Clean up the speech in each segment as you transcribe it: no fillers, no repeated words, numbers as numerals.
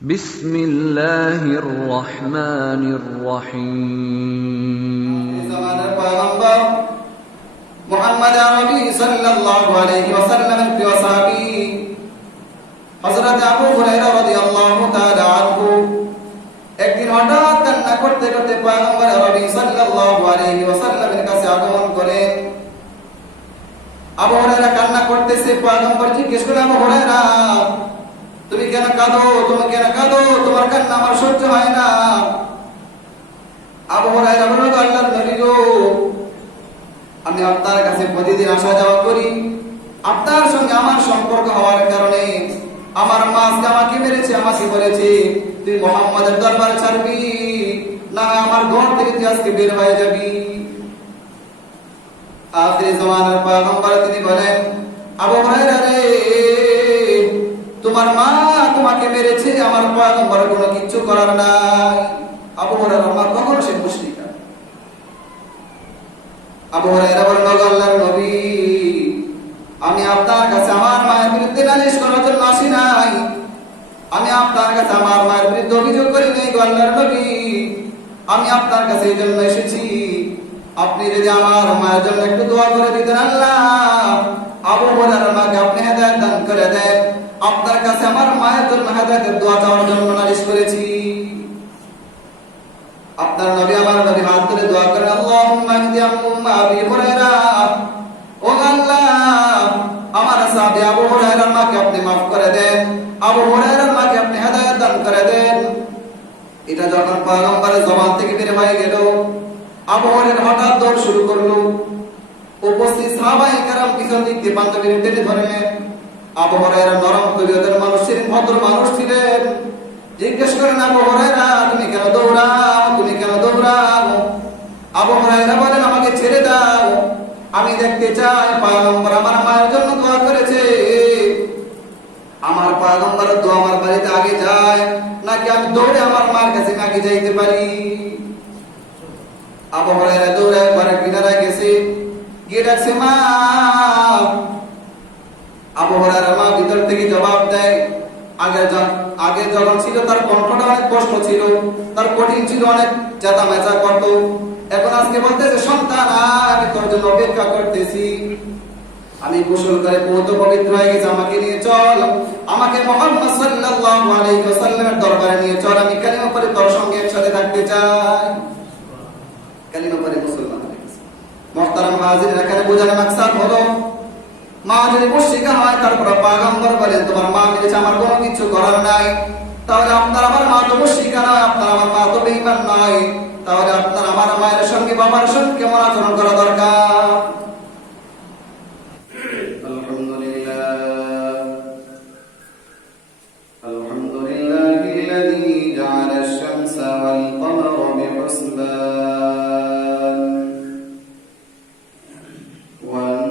بسم الله الرحمن الرحيم محمد عربي صلى الله عليه وسلم প্রিয় সাহাবী হযরত আবু হুরায়রা রাদিয়াল্লাহু তাআলা আনহু একদিন হঠাৎ কান্না করতে করতে পয়গম্বর আরবি সাল্লাল্লাহু আলাইহি ওয়াসাল্লামের কাছে আগমন করেন। আবু হুরায়রা কান্না করতেছে, পয়গম্বর জিজ্ঞেস করেন, আবু হুরায়রা তুমি কেন কাঁদো, তোমার কান্না আমার সহ্য হয় না। আবু হুরায়রা বলল, আল্লাহর নবী গো, আমি আপনার কাছে প্রতিদিন আসা যাওয়া করি, আপনার সঙ্গে আমার সম্পর্ক হওয়ার কারণে আমার মা আমাকে মেরেছে, আমাকে বলেছে তুই মুহাম্মাদের দরবার ছাড়বি না, আমার ঘর থেকে তুই আজকে বের হয়ে যাবি। আখির জামানার পয়গম্বর তিনি বলেন, আবু হুরায়রা রে, তোমার মা তোমাকে মেরেছে, আমার পয়গম্বর কোনো কিছু করার নাই। আবু হুরায়রার মা কখনো সে মুশরিকা। আবু হুরায়রা বলেন, আল্লাহর নবী, আমি আপনার কাছে আমার মায়ের বিরুদ্ধে নালিশ করার জন্য আসি নাই, আমি আপনার কাছে আমার মায়ের বিরুদ্ধে অভিযোগ করি নাই গো আল্লাহর নবী, আমি আপনার কাছে এই জন্য এসেছি, আপনি যদি আমার মায়ের জন্য একটু দোয়া করে দিতেন আল্লাহ, আবু হুরায়রার মাকে আপনি হেদায়েত দান করে দেন। আপনার কাছে আমার মায়ের জন্য হেদায়েতের দোয়া চাওয়ার জন্য নালিশ করেছি। আপনার নবী আমার নবী হাত তুলে দোয়া করেন, আল্লাহুম্মা ইহদি উম্মা আবি হুরায়রা, ও আল্লাহ আমার সাহাবী আবু হুরায়রার মাকে আপনি maaf করে দেন, আবু হুরায়রার মাকে আপনি হেদায়েত দান করে দেন। এটা যখন পয়গম্বরের জবান থেকে বের হয়ে গেল, আবু হুরায়রা হঠাৎ দৌড় শুরু করলো। উপস্থিত সাহাবায়ে কেরাম পিছন দিক দিয়ে পাঞ্জাবির টেনে ধরলেন। আবু হুরায়রা নরম তবিয়তের মানুষ ছিলেন, ভদ্র মানুষ ছিলেন। জিজ্ঞেস করেন, আবু হুরায়রা তুমি কেন দৌড়াও? আবু হুরায়রা বলেন, আমাকে ছেড়ে দাও, আমি দেখতে চাই পয়গম্বর আমার মায়ের জন্য দোয়া করেছে, আমার পয়গম্বরের দোয়া আমার বাড়িতে আগে যায় নাকি আমি দৌড়ে আমার মায়ের কাছে আগে যাইতে পারি। আবু হুরায়রা দৌড়ে একবার কিনারায় গেছে, গিয়ে ডাকছে মা। আবু হুরায়রার মা ভিতর থেকে জবাব দেয়, আগে যখন ছিল তার কণ্ঠটা অনেক কষ্ট ছিল, তার কঠিন ছিল, অনেক চেতা মেচা করত। এখন আজকে বলতেছে, সন্তান আমি তোর জন্য অপেক্ষা করতেছি, আমি গোসল করে পবিত্র পবিত্র হয়ে গেছি, আমাকে নিয়ে চল, আমাকে মুহাম্মদ সাল্লাল্লাহু আলাইহি ওয়াসাল্লামের দরবারে নিয়ে চল, আমি কালিমা পড়ে তোর সঙ্গে একসাথে থাকতে চাই। কালিমা পড়ে মুসলমান হয়ে গেছে। মুহতারাম হাজিরিন, এখানে বোঝার মাকসাদ হলো, মা যদি মুশরিকা হয়, তারপর পয়গম্বর বলেন তোমার মা মেরেছে, আমার কোনো কিছু করার নাই, তাহলে আপনার আমার মা তো মুশরিকা নয়, আপনার আমার মা তো বেঈমান নয়, তাহলে আপনার আমার মায়ের সঙ্গে বাবার সঙ্গে কেমন আচরণ করা দরকার? আলহামদুলিল্লাহিল্লাযী জাআলা আশ-শামসা ওয়াল কমারা বিহুসবান ওয়ান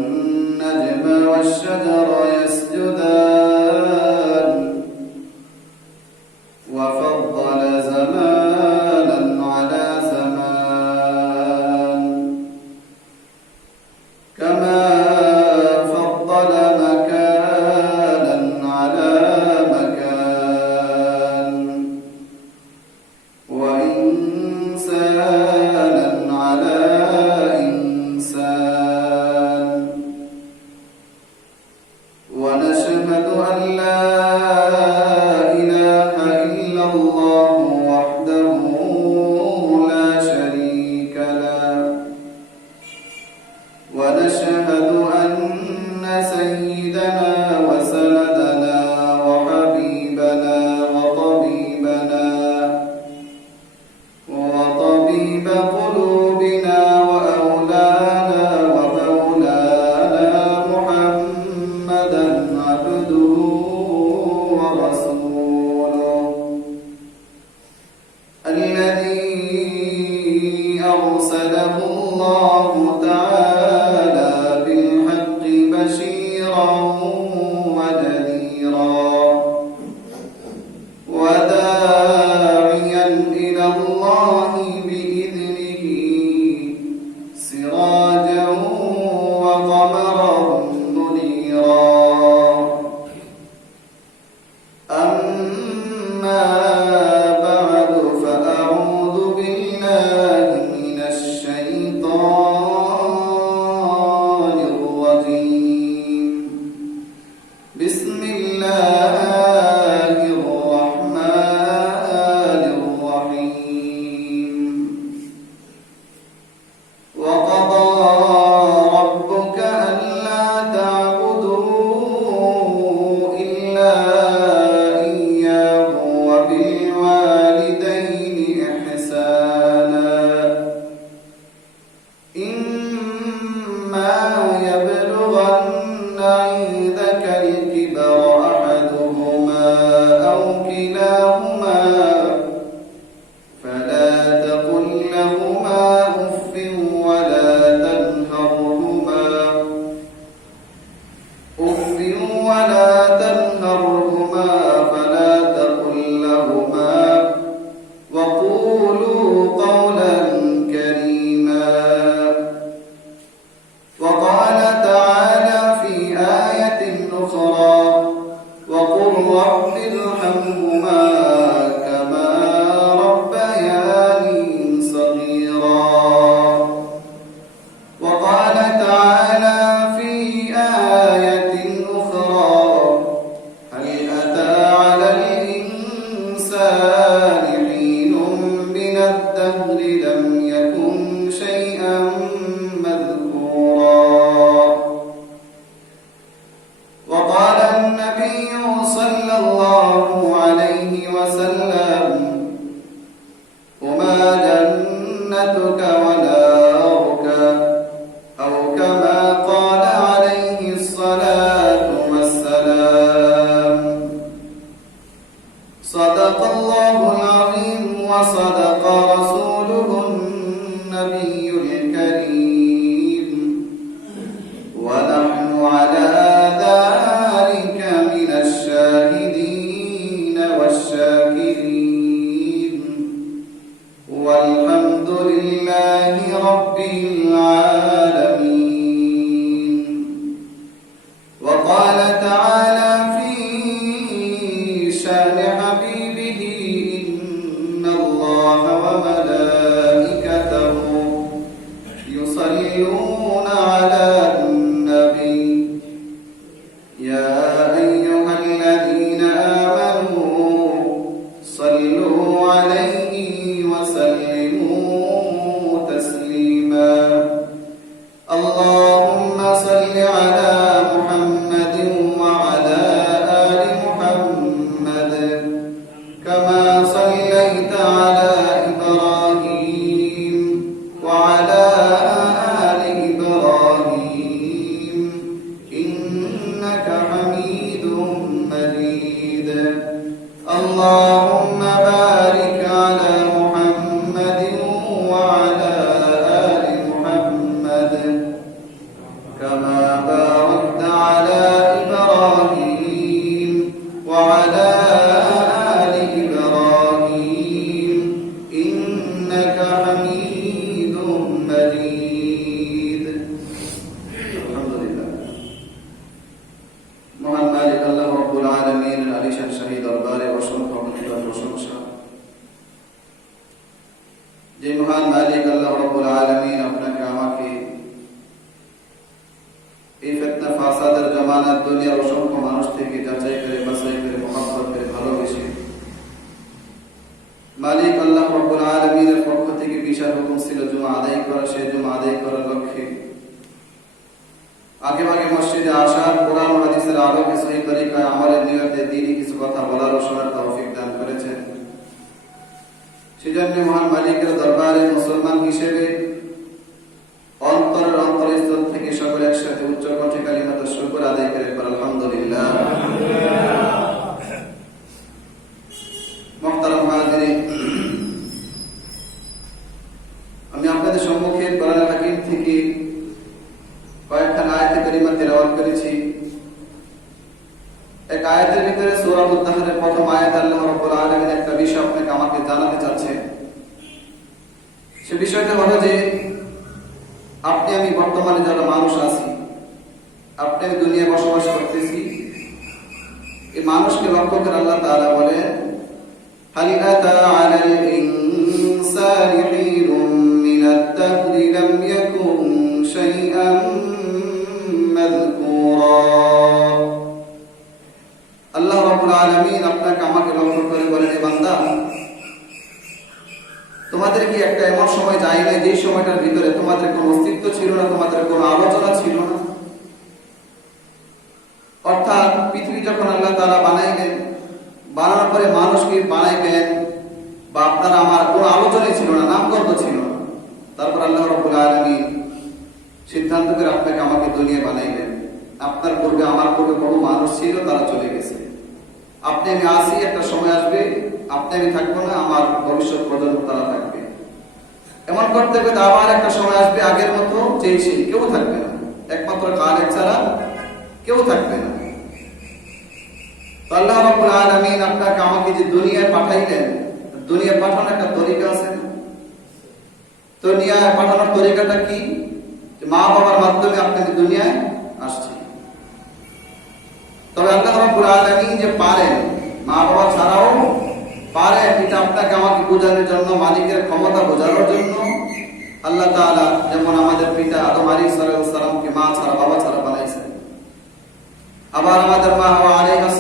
নাজমা ওয়াশ-শাজারা ইয়াসজুদান ওয়া ফাদ্দালা জামানান আলা জামান কামা ফাদ্দালা মাকানান আলা মাকান ওয়া ইনসানান আলা ইনসান ওয়া নাশহাদু আন লা ইলাহা ইল্লাল্লাহু ওয়াহদাহু লা শারীকা লাহু ওয়া নাশহাদু আন্না সাইয়্যিদানা ওয়া সানাদানা ওয়া হাবিবানা ওয়া তাবিবানা وطبيب قلوبنا وأولانا ومولانا محمدا عبده ورسوله الذي أرسله الله تعالى بالحق بشيرا ونذيرا وداعيا إلى الله بإذنه سراجا وقمرا منيرا اللهم بارك على محمد وعلى آل محمد كما باركت على إبراهيم وعلى آل إبراهيم إنك حميد مجيد الحمد لله মহান মালিক আল্লাহ রাব্বুল আলামিন আলিশান শহীদ দরবারে অসংখ্য প্রশংসা যে মহান মালিক আল্লাহ রাব্বুল আলামিন আপনাকে আমাকে এই ফিতনা ফাসাদের জামানার দুনিয়ার অসংখ্য মানুষ থেকে যাচাই করে বাছাই করে মহব্বত করে ভালোবেসে মালিক আল্লাহ রাব্বুল আলামিনের পক্ষ থেকে বিশাল হুকুম ছিল জুমা আদায় করা, সেই জুমা আদায় করার লক্ষ্যে আগে মসজিদে আসার, কোরআন ও হাদিসের আলোকে সহিহ তরিকায় আমলের নিয়তে দ্বীনি কিছু কথা বলার সময় তৌফিক দান করেছেন। সেজন্য মহান মালিকের দরবারে মুসলমান হিসেবে অন্তরের অন্তরস্থল থেকে সকলে একসাথে উচ্চ কণ্ঠে কালিমাতুশ শুকর আদায় করে আলহামদুলিল্লাহ। মুহতারাম হাজিরিন, আমি আপনাদের সম্মুখে কোরআন হাকিম থেকে কয়েকটা আয়াতে কারিমা তেলাওয়াত করেছি। এক আয়াতের ভিতরে সূরা মুদাহহারের প্রথম আয়াত আল্লাহ রাব্বুল আলামিন একটা বিষয় আপনাকে আমাকে জানাতে চাচ্ছেন। সে বিষয়টা হলো যে আপনি আমি বর্তমানে যারা মানুষ আছি, আপনি আমি দুনিয়ায় বসবাস করতেছি, এই মানুষকে লক্ষ্য করে আল্লাহ তাআলা বলেন হাল আতা আলাল ইনসানি হিনুম মিনাদ দাহরি লাম ইয়াকুন শাইআন মাযকুরা। আল্লাহ রাব্বুল আলামিন আপনাকে আমাকে লক্ষ্য করে বলেন, এ বান্দা, তোমাদের কি একটা এমন সময় যায় না যে সময়টার ভিতরে তোমাদের কোনো অস্তিত্ব ছিল না, তোমাদের কোনো আলোচনা ছিল না? অর্থাৎ পৃথিবী যখন আল্লাহ তাআলা বানাইলেন, বানানোর পরে মানুষকে বানাইলেন, বা আপনারা আমার কোনো আলোচনাই ছিল না, নামগন্ধ ছিল না। তারপর আল্লাহ রাব্বুল আলামিন সিদ্ধান্ত করে আপনাকে আমাকে দুনিয়া বানাইলেন। আপনার পূর্বে আমার পূর্বে বহু মানুষ ছিল, তারা চলে গেছে। আপনি আমি আসি, একটা সময় আসবে আপনি আমি থাকবো না, আমার ভবিষ্যৎ প্রজন্ম তারা থাকবে। এমন করতে করতে আবার একটা সময় আসবে আগের মতো যেই সেই, কেউ থাকবে না, একমাত্র খালেক ছাড়া কেউ থাকবে না। তো আল্লাহ রাব্বুল আলামিন আপনাকে আমাকে যে দুনিয়ায় পাঠাইলেন, দুনিয়ায় পাঠানোর একটা তরিকা আছে না? দুনিয়ায় পাঠানোর তরিকাটা কি? মা বাবার মাধ্যমে আপনি দুনিয়ায় আসছে। তবে আল্লাহ রাব্বুল আলামিন যে পারেন, মা বাবা ছাড়াও পারেন, এটা আপনাকে আমাকে বোঝানোর জন্য, মালিকের ক্ষমতা বোঝানোর জন্য আল্লাহ তাআলা যেমন আমাদের পিতা আদম আলাইহিস সালামকে মা ছাড়া বাবা ছাড়া বানাইছেন, আবার আমাদের মা হাওয়া আলাইহিস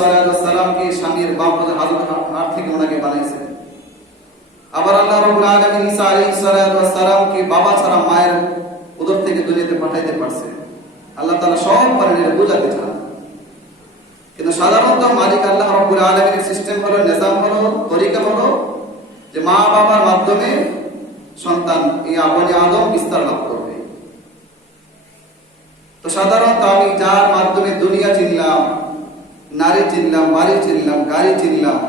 সালামকে স্বামীর বাপ হযরত হাওয়া থেকে ওনাকে বানাইছেন। আবার আল্লাহ রাব্বুল আলামিন ঈসা আলাইহিস সালামকে বাবা ছাড়া মায়ের উদর থেকে দুনিয়াতে পাঠাইতে পারছে। আল্লাহ তাআলা সব পারেন, এটা বোঝাতে চান। কিন্তু সাধারণত মালিক আল্লাহ রাব্বুল আলামিনের সিস্টেম হলো, নিজাম হলো, তরিকা হলো যে মা বাবার মাধ্যমে সন্তান এই বনি আদম বিস্তার লাভ করবে। তো সাধারণত আমি যার মাধ্যমে দুনিয়া চিনলাম, নারী চিনলাম, বাড়ি চিনলাম, গাড়ি চিনলাম,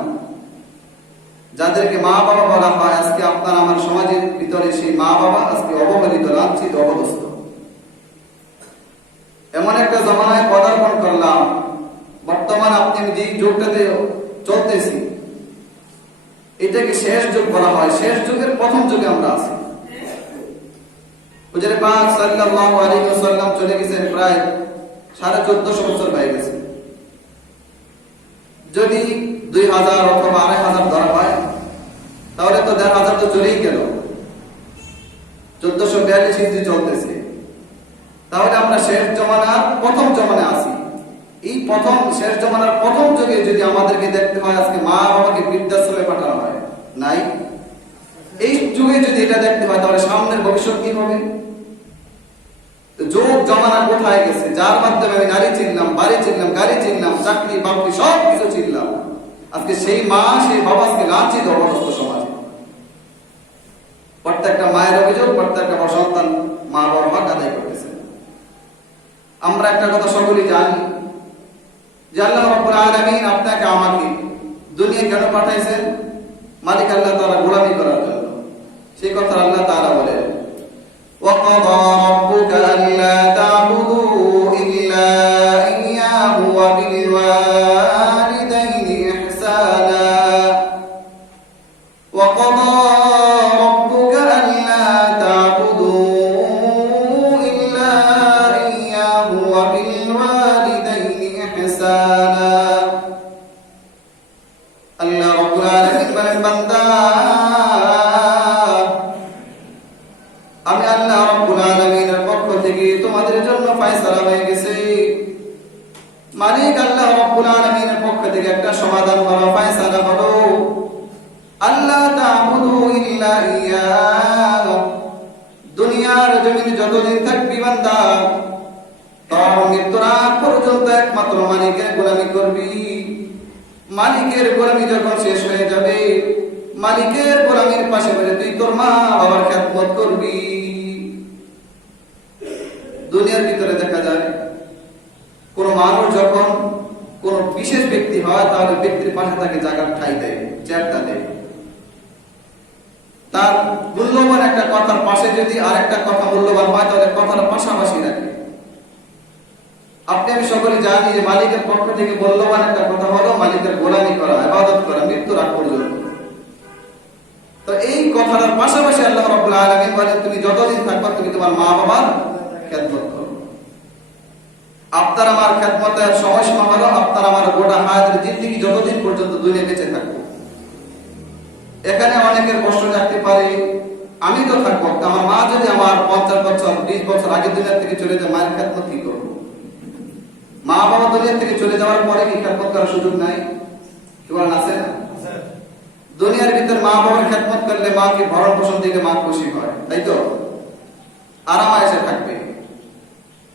যাদেরকে মা বাবা বলা হয়, আজকে আপনার আমার সমাজের ভিতরে সেই মা বাবা আজকে অবহেলিত, লাঞ্ছিত, অবদস্থ। এমন একটা জামানায় পদার্পণ করলাম, বর্তমান আপনি আমি যে যুগটাতে চলতেছি, এটাকে শেষ যুগ বলা হয়। শেষ যুগের প্রথম যুগে আমরা আছি। হুজুর পাক সাল্লাল্লাহু আলাইহি ওয়াসাল্লাম চলে গেছেন প্রায় 1450 বছর হয়ে গেছে। যদি 2000 অথবা 2500 ধরা হয়, তাহলে তো 1500 তো চলেই গেল। 1442 হিজরি চলতেছে। তাহলে আমরা শেষ জমানার প্রথম জমানায় আছি। এই প্রথম শেষ জমানার প্রথম যুগে যদি আমাদেরকে দেখতে হয় আজকে মা বাবাকে বৃদ্ধাশ্রমে পাঠানো হয়, নাই। এই যুগে যদি এটা দেখতে হয়, তাহলে সামনের ভবিষ্যৎ কি হবে? যুগ জমানা কোথায় গেছে? যার মাধ্যমে আমি নারী চিনলাম, বাড়ি চিনলাম, গাড়ি চিনলাম, চাকরি বাকরি সব কিছু চিনলাম, আজকে সেই মা সেই বাবা আজকে লাঞ্ছিত, অবস্থ সমাজে। প্রত্যেকটা মায়ের অভিযোগ, প্রত্যেকটা সন্তান মা বাবা হক আদায় করতেছে। আমরা একটা কথা সকলেই জানি যে আল্লাহ রাব্বুল আলামিন আপনাকে আমাকে দুনিয়া কেন পাঠাইছেন? মালিক আল্লাহ তাআলা গোলামি করার জন্য। সেই কথা আল্লাহ তাআলা বলেন, وَقَضَى رَبُّكَ أَلَّا تَعْبُدُوا إِلَّا إِيَّاهُ وَبِالْوَالِدَيْنِ إِحْسَانًا وَقَضَى رَبُّكَ أَلَّا تَعْبُدُوا إِلَّا إِيَّاهُ وَبِالْوَالِدَيْنِ إِحْسَانًا। আল্লাহ রাব্বুল আলামিন বলেন, বান্দা, আমি আল্লাহ রাব্বুল আলামিনের পক্ষ থেকে তোমাদের জন্য ফয়সালা হয়ে গেছে। মালিক আল্লাহ রাব্বুল আলামিনের পক্ষ থেকে একটা সমাধান হলো, ফয়সালা হলো, আল্লাহ তা'বুদু ইল্লা ইয়্যাহু। দুনিয়ার জমিনে যতদিন থাকবি বান্দা, তোর মৃত্যুর আগ পর্যন্ত একমাত্র মালিকের গোলামি করবি। মালিকের গোলামি যখন শেষ হয়ে যাবে, মালিকের গোলামির পাশে বসে তুই তোর মা বাবার খেদমত করবি। দুনিয়ার ভিতরে দেখা যায় কোন মানুষ যখন কোন বিশেষ ব্যক্তি হয়, তাহলে ব্যক্তির পাশে তাকে জায়গার ঠাই দেয়, চেয়ারটা দেয়। তার মূল্যবান একটা কথার পাশে যদি আরেকটা কথা মূল্যবান হয়, তাহলে কথার পাশাপাশি রাখে। আপনি আমি সকলে জানি যে মালিকের পক্ষ থেকে মূল্যবান একটা কথা হলো মালিকের গোলামি করা, ইবাদত করা মৃত্যুর আগ পর্যন্ত। তো এই কথাটার পাশাপাশি আল্লাহ রাব্বুল আলামিন বলেন, তুমি যতদিন থাকবা তুমি তোমার মা বাবার খেদমত করো। আপনার আমার খেদমতের সময়সীমা হলো আপনার আমার গোটা হায়াতের জিন্দেগি, যতদিন পর্যন্ত দুনিয়া বেঁচে থাকবো। এখানে অনেকের কষ্ট থাকতে পারে, আমি তো থাকবো, আমার মা যদি আমার 50 বছর 20 বছর আগে দুনিয়া থেকে চলে যায়, মায়ের খেদমত কি করবো? মা বাবা দুনিয়া থেকে চলে যাওয়ার পরে কি খেদমত করার সুযোগ নাই? কি বলেন, আছে না? দুনিয়ার ভিতর মা বাবার খেদমত করলে মাকে ভরণ পোষণ দিলে মা খুশি হয়, তাই তো? আরাম এসে থাকবে।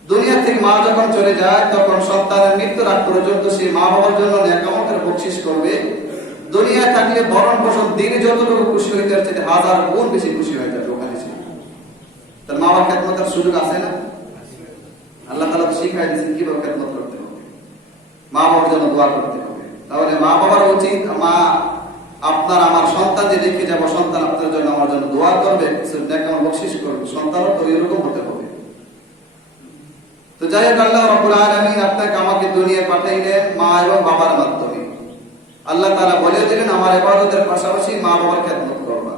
দুনিয়া থেকে মা যখন চলে যায়, তখন সন্তানের মৃত্যুর আগ পর্যন্ত সে মা বাবার জন্য নেকামতের বকশিশ করবে। দুনিয়ায় থাকলে ভরণ পোষণ দিনে যতটুকু খুশি হইতে হচ্ছে, 1000 গুণ বেশি খুশি হয়ে যাবে ওখানে সে। তার মা বাবার খেদমতের সুযোগ আছে না? আল্লাহ তাআলা তো শিখাই দিয়েছেন কিভাবে খেদমত করতে হবে, মা বাবার জন্য দোয়া করতে হবে। তাহলে মা বাবার উচিত, মা আপনার আমার সন্তান যে রেখে যাবো, সন্তান আপনার জন্য আমার জন্য দোয়া করবে, নেকামত বকশিশ করবে, সন্তানও তো এরকম হতে হবে। তো যাই হোক, আল্লাহ রাব্বুল আলামিন আপনাকে আমাকে দুনিয়ায় পাঠাইলেন মা এবং বাবার মাধ্যমে। আল্লাহ তাআলা বলে দিলেন আমার ইবাদতের পাশাপাশি মা বাবার খেদমত করবা।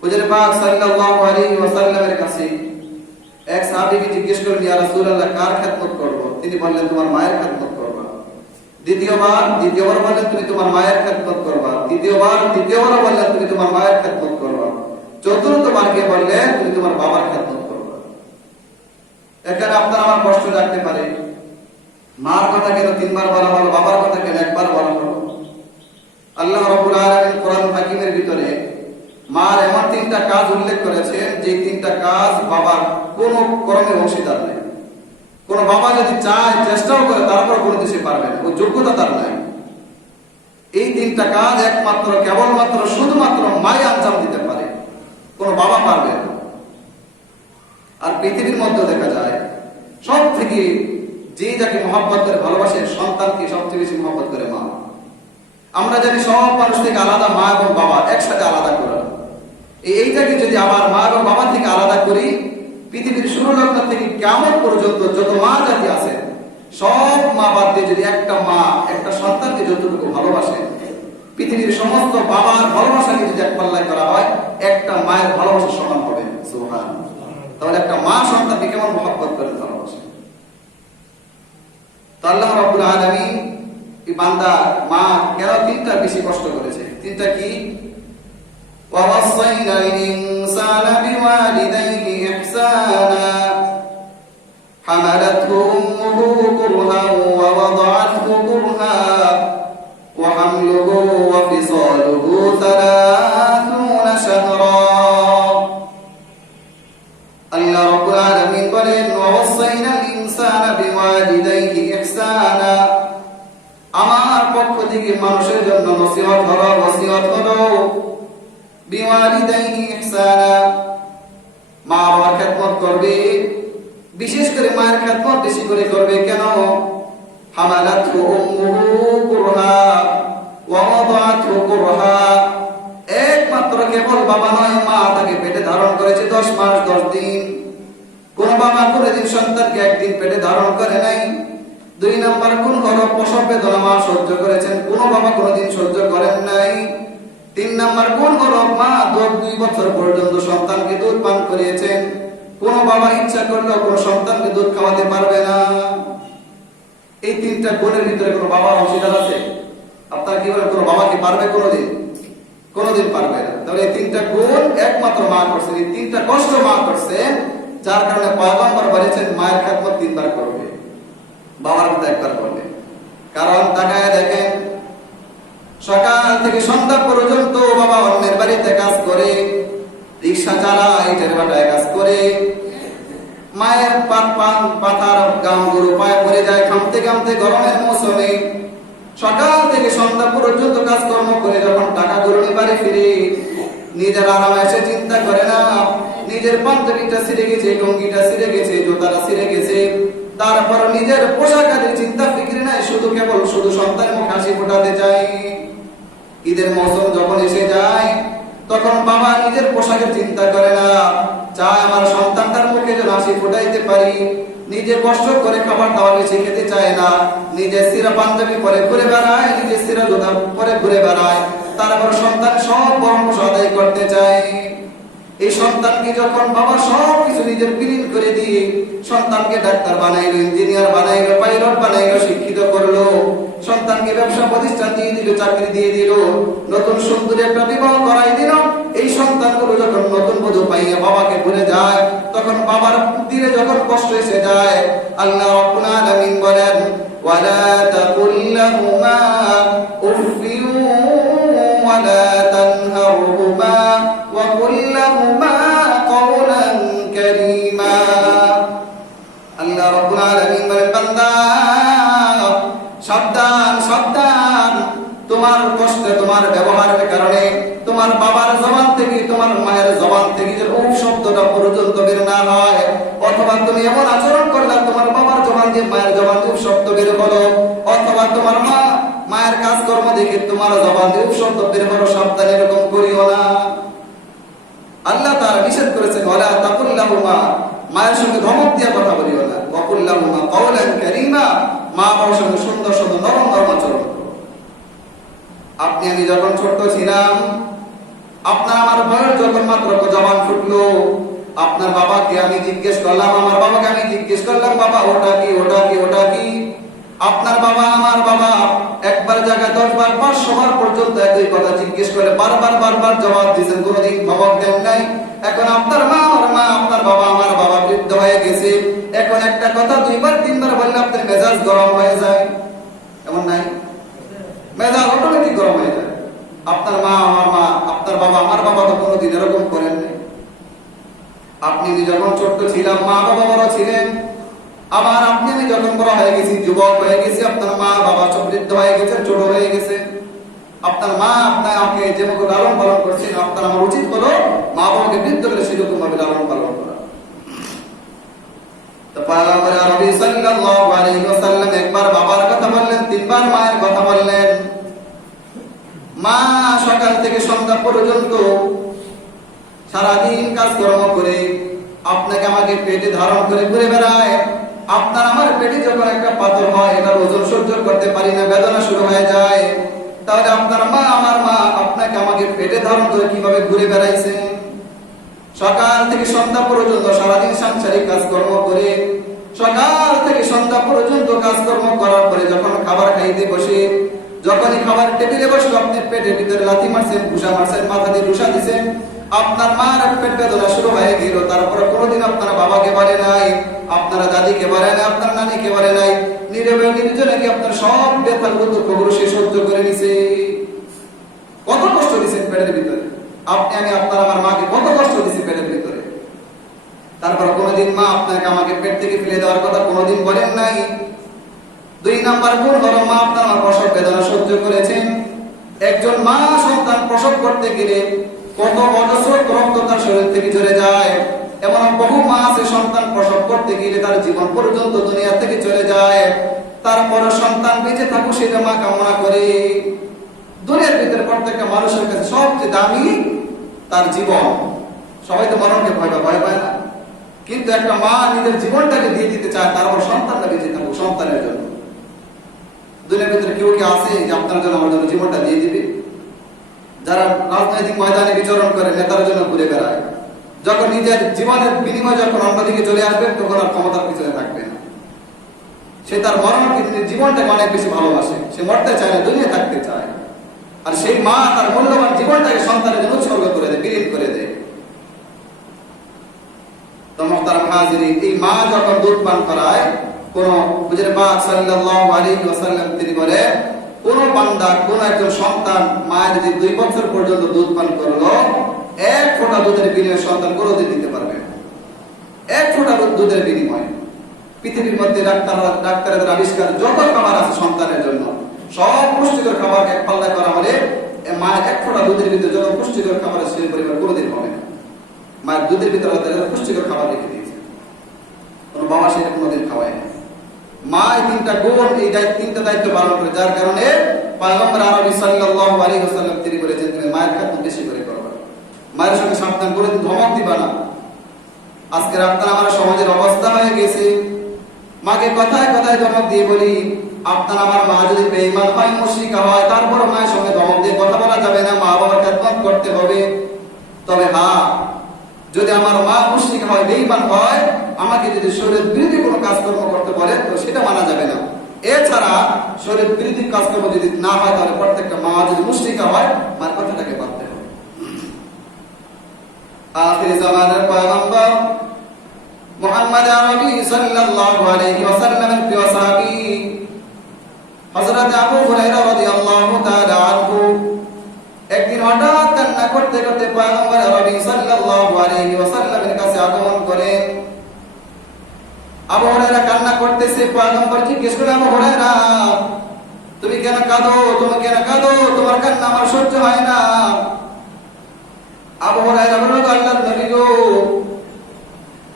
হুজুর পাক সাল্লাল্লাহু আলাইহি ওয়াসাল্লামের কাছে এক সাহাবীকে জিজ্ঞেস করলেন, ইয়া রাসূলুল্লাহ, কার খেদমত করব? তিনি বললেন, তোমার মায়ের খেদমত করবা। দ্বিতীয়বার বললেন, তুমি তোমার মায়ের খেদমত করবা। তৃতীয়বার বললেন, তুমি তোমার মায়ের খেদমত করবা। চতুর্থবার গিয়ে বললেন, তুমি তোমার বাবার খেদমত করবা। এখানে আপনার আমার প্রশ্ন রাখতে পারে, মার কথা কেন 3 বার বলা হলো, বাবার কথা কেন 1 বার বলা হলো? আল্লাহ রাব্বুল আলামিন কোরআন হাকিমের ভিতরে মার এমন 3টা কাজ উল্লেখ করেছেন, যে 3টা কাজ বাবার কোনো কর্মের অংশীদার নেই। কোন বাবা যদি চায়, চেষ্টাও করে, তারপর করতে সে পারবে না, ওই যোগ্যতা তার নাই। এই 3টা কাজ একমাত্র কেবলমাত্র শুধুমাত্র মাই আঞ্জাম দিতে পারে, কোন বাবা পারবে না। আর পৃথিবীর মধ্যে দেখা যায় সব থেকে যে যাকে মহব্বত করে ভালোবাসে, সন্তানকে সবচেয়ে বেশি মহব্বত করে মা। আমরা জানি সব মানুষ থেকে আলাদা মা এবং বাবা, একসাথে আলাদা করে। এইটাকে যদি আবার মা এবং বাবা থেকে আলাদা করি, পৃথিবীর শুরু লগ্ন থেকে কিয়ামত পর্যন্ত যত মা জাতি আছে, সব মা বাদ দিয়ে যদি একটা মা একটা সন্তানকে যতটুকু ভালোবাসে, পৃথিবীর সমস্ত বাবার ভালোবাসাকে যদি এক পাল্লায় করা হয়, একটা মায়ের ভালোবাসার সমান হবে। সুবহানাল্লাহ। তাহলে একটা মা সন্তানকে কেমন মহব্বত করে ভালোবাসে। তো আল্লাহ রাব্বুল আলামিন এই বান্দা মা কেন 3টা বেশি কষ্ট করেছে? 3টা কি? وَوَصَّيْنَا الْإِنسَانَ بِوَالِدَيْهِ إِحْسَانًا حَمَلَتْهُ أُمُّهُ كُرْهًا وَوَضَعَتْهُ كُرْهًا وَحَمْلُهُ وَفِصَالُهُ 30 شَهْرًا। আল্লাহ রাব্বুল আলামিন বলেন, وَوَصَّيْنَا الْإِنسَانَ بِوَالِدَيْهِ إِحْسَانًا, আমার পক্ষ থেকে মানুষের জন্য নসিহত হলো, ওসিয়ত হলো, বিওয়ালিদাইহি ইহসানা, মা বাবার খেদমত করবে, বিশেষ করে মায়ের খেদমত বেশি করে করবে। কেন? হামালাতহু উম্মুহু কুরহা ওয়া ওয়াদাআতহু কুরহা, একমাত্র কেবল বাবা নয়, মা তাকে পেটে ধারণ করেছে 10 মাস 10 দিন। কোন বাবা কোনদিন সন্তানকে একদিন পেটে ধারণ করে নাই। 2 নাম্বার গুণ হলো প্রসব বেদনা মা সহ্য করেছেন, কোন বাবা কোনদিন সহ্য করেন নাই। 3 নাম্বার গুণ হলো মা 2 বছর পর্যন্ত সন্তানকে দুধ পান করিয়েছেন, কোন বাবা ইচ্ছা করলেও কোন সন্তানকে দুধ খাওয়াতে পারবে না। এই 3টা গুণের ভিতরে কোন বাবা অংশীদার আছে? আপনারা কি বলেন, কোন বাবা কি পারবে কোনদিন পারবে না। তাহলে এই 3টা গুণ একমাত্র মা করছেন, এই 3টা কষ্ট মা করছেন, যার কারণে পয়গম্বর বলেছেন মায়ের খেদমত 3 বার করবে, বাবার মতো 1 বার করবে। কারণ তাকায় দেখেন, সকাল থেকে সন্ধ্যা পর্যন্ত বাবা অন্যের বাড়িতে কাজ করে, রিকশা চালায়, ইটের ভাটায় কাজ করে, মায়ের পাথার গামগুলো পায়ে পড়ে যায় ঘামতে ঘামতে গরমের মৌসুমে। সকাল থেকে সন্ধ্যা পর্যন্ত কাজকর্ম করে যখন টাকা গরুনি বাড়ি ফিরে, নিজের আরাম এসে চিন্তা করে না নিজের পাঞ্জাবিটা ছিঁড়ে গেছে, টঙ্গিটা ছিঁড়ে গেছে, জুতাটা ছিঁড়ে গেছে, তারপর নিজের পোশাক আদির চিন্তা ফিকির নাই, শুধু সন্তানের মুখে হাসি ফোটাতে চাই। ঈদের মৌসুম যখন এসে যায় তখন বাবা নিজের পোশাকের চিন্তা করে না, চায় আমার সন্তানটার মুখে যেন হাসি ফোটাইতে পারি। নিজে কষ্ট করে খাবার দাবার বেশি খেতে চায় না, নিজে সিরা পাঞ্জাবি পরে ঘুরে বেড়ায়, নিজে সিরা জুতা পরে ঘুরে বেড়ায়, তারপর সন্তান সব বরং আদায় করতে চায়। এই সন্তানকে যখন বাবা সব কিছু নিজের বিলীন করে দিয়ে সন্তানকে ডাক্তার বানাইলো, ইঞ্জিনিয়ার বানাইলো, পাইলট বানাইলো, শিক্ষিত করলো, সন্তানকে ব্যবসা প্রতিষ্ঠান দিয়ে দিল, চাকরি দিয়ে দিল, নতুন সুন্দর একটা বিবাহ করাই দিল। এই সন্তানগুলো যখন নতুন বধূ পাইয়া বাবাকে ভুলে যায়, তখন বাবার দিলে যখন কষ্ট এসে যায়, আল্লাহ রাব্বুল আলামিন বলেন, ওয়ালা তাকুল লাহুমা উফফিন ওয়ালা তানহারহুমা ওয়া কুল লাহুমা কওলান কারীমা। আল্লাহ রাব্বুল আলামিন বলেন, বান্দা সাবধান সাবধান, তোমার কষ্টে তোমার ব্যবহারের কারণে তোমার বাবার জবান থেকে তোমার মায়ের জবান থেকে যে উফ শব্দটা পর্যন্ত বের না হয়, অথবা তুমি এমন আচরণ করলে তোমার বাবার জবান দিয়ে মায়ের জবান দিয়ে উফ শব্দ বের হলো, অথবা তোমার মায়ের কাজকর্ম দেখে তোমার জবান দিয়ে উফ শব্দ বের হলো, সাবধান এরকম করিও না। আল্লাহ তাআলা নিষেধ করেছেন, ওয়ালা তাকুল লাহুমা, মায়ের সঙ্গে ধমক দিয়ে কথা বলিও না, ওয়া কুল লাহুমা কওলান কারীমা, মা বাবার সঙ্গে সুন্দর সুন্দর নরম নরম আচরণ করো। আপনি আমি যখন ছোট ছিলাম, আপনার আমার বয়স যখন মাত্র জবান ফুটলো, আপনার বাবাকে আমি জিজ্ঞেস করলাম, আমার বাবাকে আমি জিজ্ঞেস করলাম, বাবা ওটা কি ওটা কি ওটা কি? আপনার বাবা আমার বাবা একবার জায়গায় 10 বার 500 বার পর্যন্ত একই কথা জিজ্ঞেস করে বারবার জবাব দিয়েছেন, কোনোদিন ধমক দেন নাই। এখন আপনার মা আমার মা, আপনার বাবা আমার বাবা বৃদ্ধ হয়ে গেছে, এখন একটা কথা 2 বার 3 বার বললে আপনার মেজাজ গরম হয়ে যায়, এমন নাই? মেজাজ অটোমেটিক গরম হয়ে যায়। আপনার মা আমার মা, আপনার বাবা আমার বাবা তো কোনোদিন এরকম করেন নাই। আপনি যখন ছোট্ট ছিলাম মা বাবা বড় ছিলেন, আবার আপনি আমি যখন বড় হয়ে গেছি, যুবক হয়ে গেছি, আপনার মা বাবা সব বৃদ্ধ হয়ে গেছে, ছোট হয়ে গেছে। আপনার মা আপনাকে যেমন লালন পালন করছেন, আপনার আমার উচিত হলো মা বাবাকে বৃদ্ধ করে সেরকম ভাবে লালন পালন করা। তো পয়গম্বর আরবি সাল্লাল্লাহু আলাইহি ওয়াসাল্লাম একবার বাবার কথা বললেন, 3 বার মায়ের কথা বললেন। মা সকাল থেকে সন্ধ্যা পর্যন্ত সারাদিন কাজকর্ম করে আপনাকে আমাকে পেটে ধারণ করে ঘুরে বেড়ায়। আপনার আমার পেটে যখন একটা পাথর হয়, এটা ওজন সহ্য করতে পারি না, বেদনা শুরু হয়ে যায়। তাহলে আপনার মা আমার মা আপনাকে আমাকে পেটে ধারণ করে কিভাবে ঘুরে বেড়াইছেন? সকাল থেকে সন্ধ্যা পর্যন্ত সারাদিন সাংসারিক কাজকর্ম করে, সকাল থেকে সন্ধ্যা পর্যন্ত কাজকর্ম করার পরে যখন খাবার খাইতে বসে, যখনই খাবার টেবিলে বসে আপনি পেটের ভিতরে লাথি মারছেন, ঘুষা মারছেন, মাথা দিয়ে ঘুষা দিচ্ছেন, আপনার মার পেট বেদনা শুরু হয়ে গেল। তারপরে কোনোদিন আপনার বাবাকে বলে নাই, আপনারা দাদিকে বলে নাই, আপনার নানিকে বলে নাই, নীরবে নির্জনে কি আপনার সব ব্যথাগুলো দুঃখগুলো সে সহ্য করে নিছে। কত কষ্ট দিচ্ছেন পেটের ভিতরে, আপনি আমি আপনার আমার মাকে কত কষ্ট দিচ্ছি পেটের ভিতরে। তারপর কোনোদিন মা আপনাকে আমাকে পেট থেকে ফেলে দেওয়ার কথা কোনোদিন বলেন নাই। 2 নাম্বার গুণ হলো মা আপনার আমার প্রসব বেদনা সহ্য করেছেন। একজন মা সন্তান প্রসব করতে গেলে কত অজস্র রক্ত তার শরীর থেকে ঝরে যায়। এমন বহু মা আছে সন্তান প্রসব করতে গেলে তার জীবন পর্যন্ত দুনিয়া থেকে চলে যায়। তারপর সন্তান বেঁচে থাকুক সেটা মা কামনা করে। দুনিয়ার ভিতরে প্রত্যেকটা মানুষের কাছে সবচেয়ে দামি তার জীবন। সবাই তো মরণকে ভয় পায় না, কিন্তু একটা মা নিজের জীবনটাকে দিয়ে দিতে চায় তারপর সন্তানটা বেঁচে থাকুক সন্তানের জন্য। দুনিয়ার ভিতরে কেউ কি আছে যে আপনার জন্য আমার জন্য জীবনটা দিয়ে দিবে? যারা রাজনৈতিক ময়দানে বিচরণ করে, নেতার জন্য ঘুরে বেড়ায়, যখন নিজের জীবনের বিনিময় যখন অন্যদিকে চলে আসবে তখন আর ক্ষমতার পিছনে থাকবে না। সে তার মরণকে জীবনটাকে অনেক বেশি ভালোবাসে, সে মরতে চায় না, দুনিয়া থাকতে চায়। আর সেই মা তার মূল্যবান জীবনটাকে সন্তানের জন্য উৎসর্গ করে দেয়, বিলীন করে দেয়। তো মুহতারাম হাজিরিন, এই মা যখন দুধ পান করায়, কোন হুজুর পাক সাল্লাল্লাহু আলাইহি ওয়াসাল্লাম তিনি বলে, কোন বান্দা, কোন একজন সন্তান মায়ের যদি 2 বছর পর্যন্ত দুধ পান করলো, 1 ফোঁটা দুধের বিনিময়ে সন্তান কোনোদিন দিতে পারবে না। 1 ফোঁটা দুধের বিনিময়ে পৃথিবীর মধ্যে ডাক্তারদের আবিষ্কার যত খাবার আছে সন্তানের জন্য, সব পুষ্টিকর খাবার এক পাল্লায় করা হলে মায়ের 1 ফোঁটা দুধের ভিতরে যত পুষ্টিকর খাবার আছে সেই পরিমাণ কোনোদিন হবে না। মায়ের দুধের ভিতরে পুষ্টিকর খাবার রেখে দিয়েছে, কোন বাবা সেটা কোনোদিন খাওয়ায় না। মা এই 3টা গুণ, এই 3টা দায়িত্ব পালন করে, যার কারণে পয়গম্বর আরবি সাল্লাল্লাহু আলাইহি ওয়াসাল্লাম তিনি বলেছেন, তুমি মায়ের খেদমত বেশি করে করবে, মায়ের সঙ্গে সাবধান করে ধমক দিবা না। আজকে আপনার আমার সমাজের অবস্থা হয়ে গেছে, মাকে কথায় কথায় ধমক দিয়ে বলি, আপনার আমার মা যদি বেঈমান হয়, মুশরিকা হয়, তারপর মায়ের সঙ্গে ধমক দিয়ে কথা বলা যাবে না, মা বাবার খেদমত করতে হবে। তবে হ্যাঁ, যদি আমার মা মুশরিক হয়, বেঈমান হয়, আমাকে যদি শরীয়ত বিরোধী কোনো কাজকর্ম করতে বলে তো সেটা মানা যাবে না। এছাড়া শরীয়ত বিরোধী কাজকর্ম যদি না হয়, তাহলে প্রত্যেকটা মা যদি মুশরিকা হয়, মার কথাটাকে মানতে হবে। আখির জামানার পয়গম্বর মুহাম্মদ আরবি সাল্লাল্লাহু আলাইহি ওয়াসাল্লামের প্রিয় সাহাবী হযরত আবু হুরায়রা রাদিয়াল্লাহু তাআলা আনহু একদিন হঠাৎ কান্না করতে করতে পয়গম্বর আরবি সাল্লাল্লাহু আলাইহি ওয়াসাল্লামের কাছে আগমন করেন। আবু হুরায়রা কান্না করতেছে, পয়গম্বর জিজ্ঞেস করলেন, আবু হুরায়রা তুমি কেন কাঁদো, তুমি কেন কাঁদো, তোমার কান্না আমার সহ্য হয় না। আবু হুরায়রা বলল, আল্লাহর নবী গো,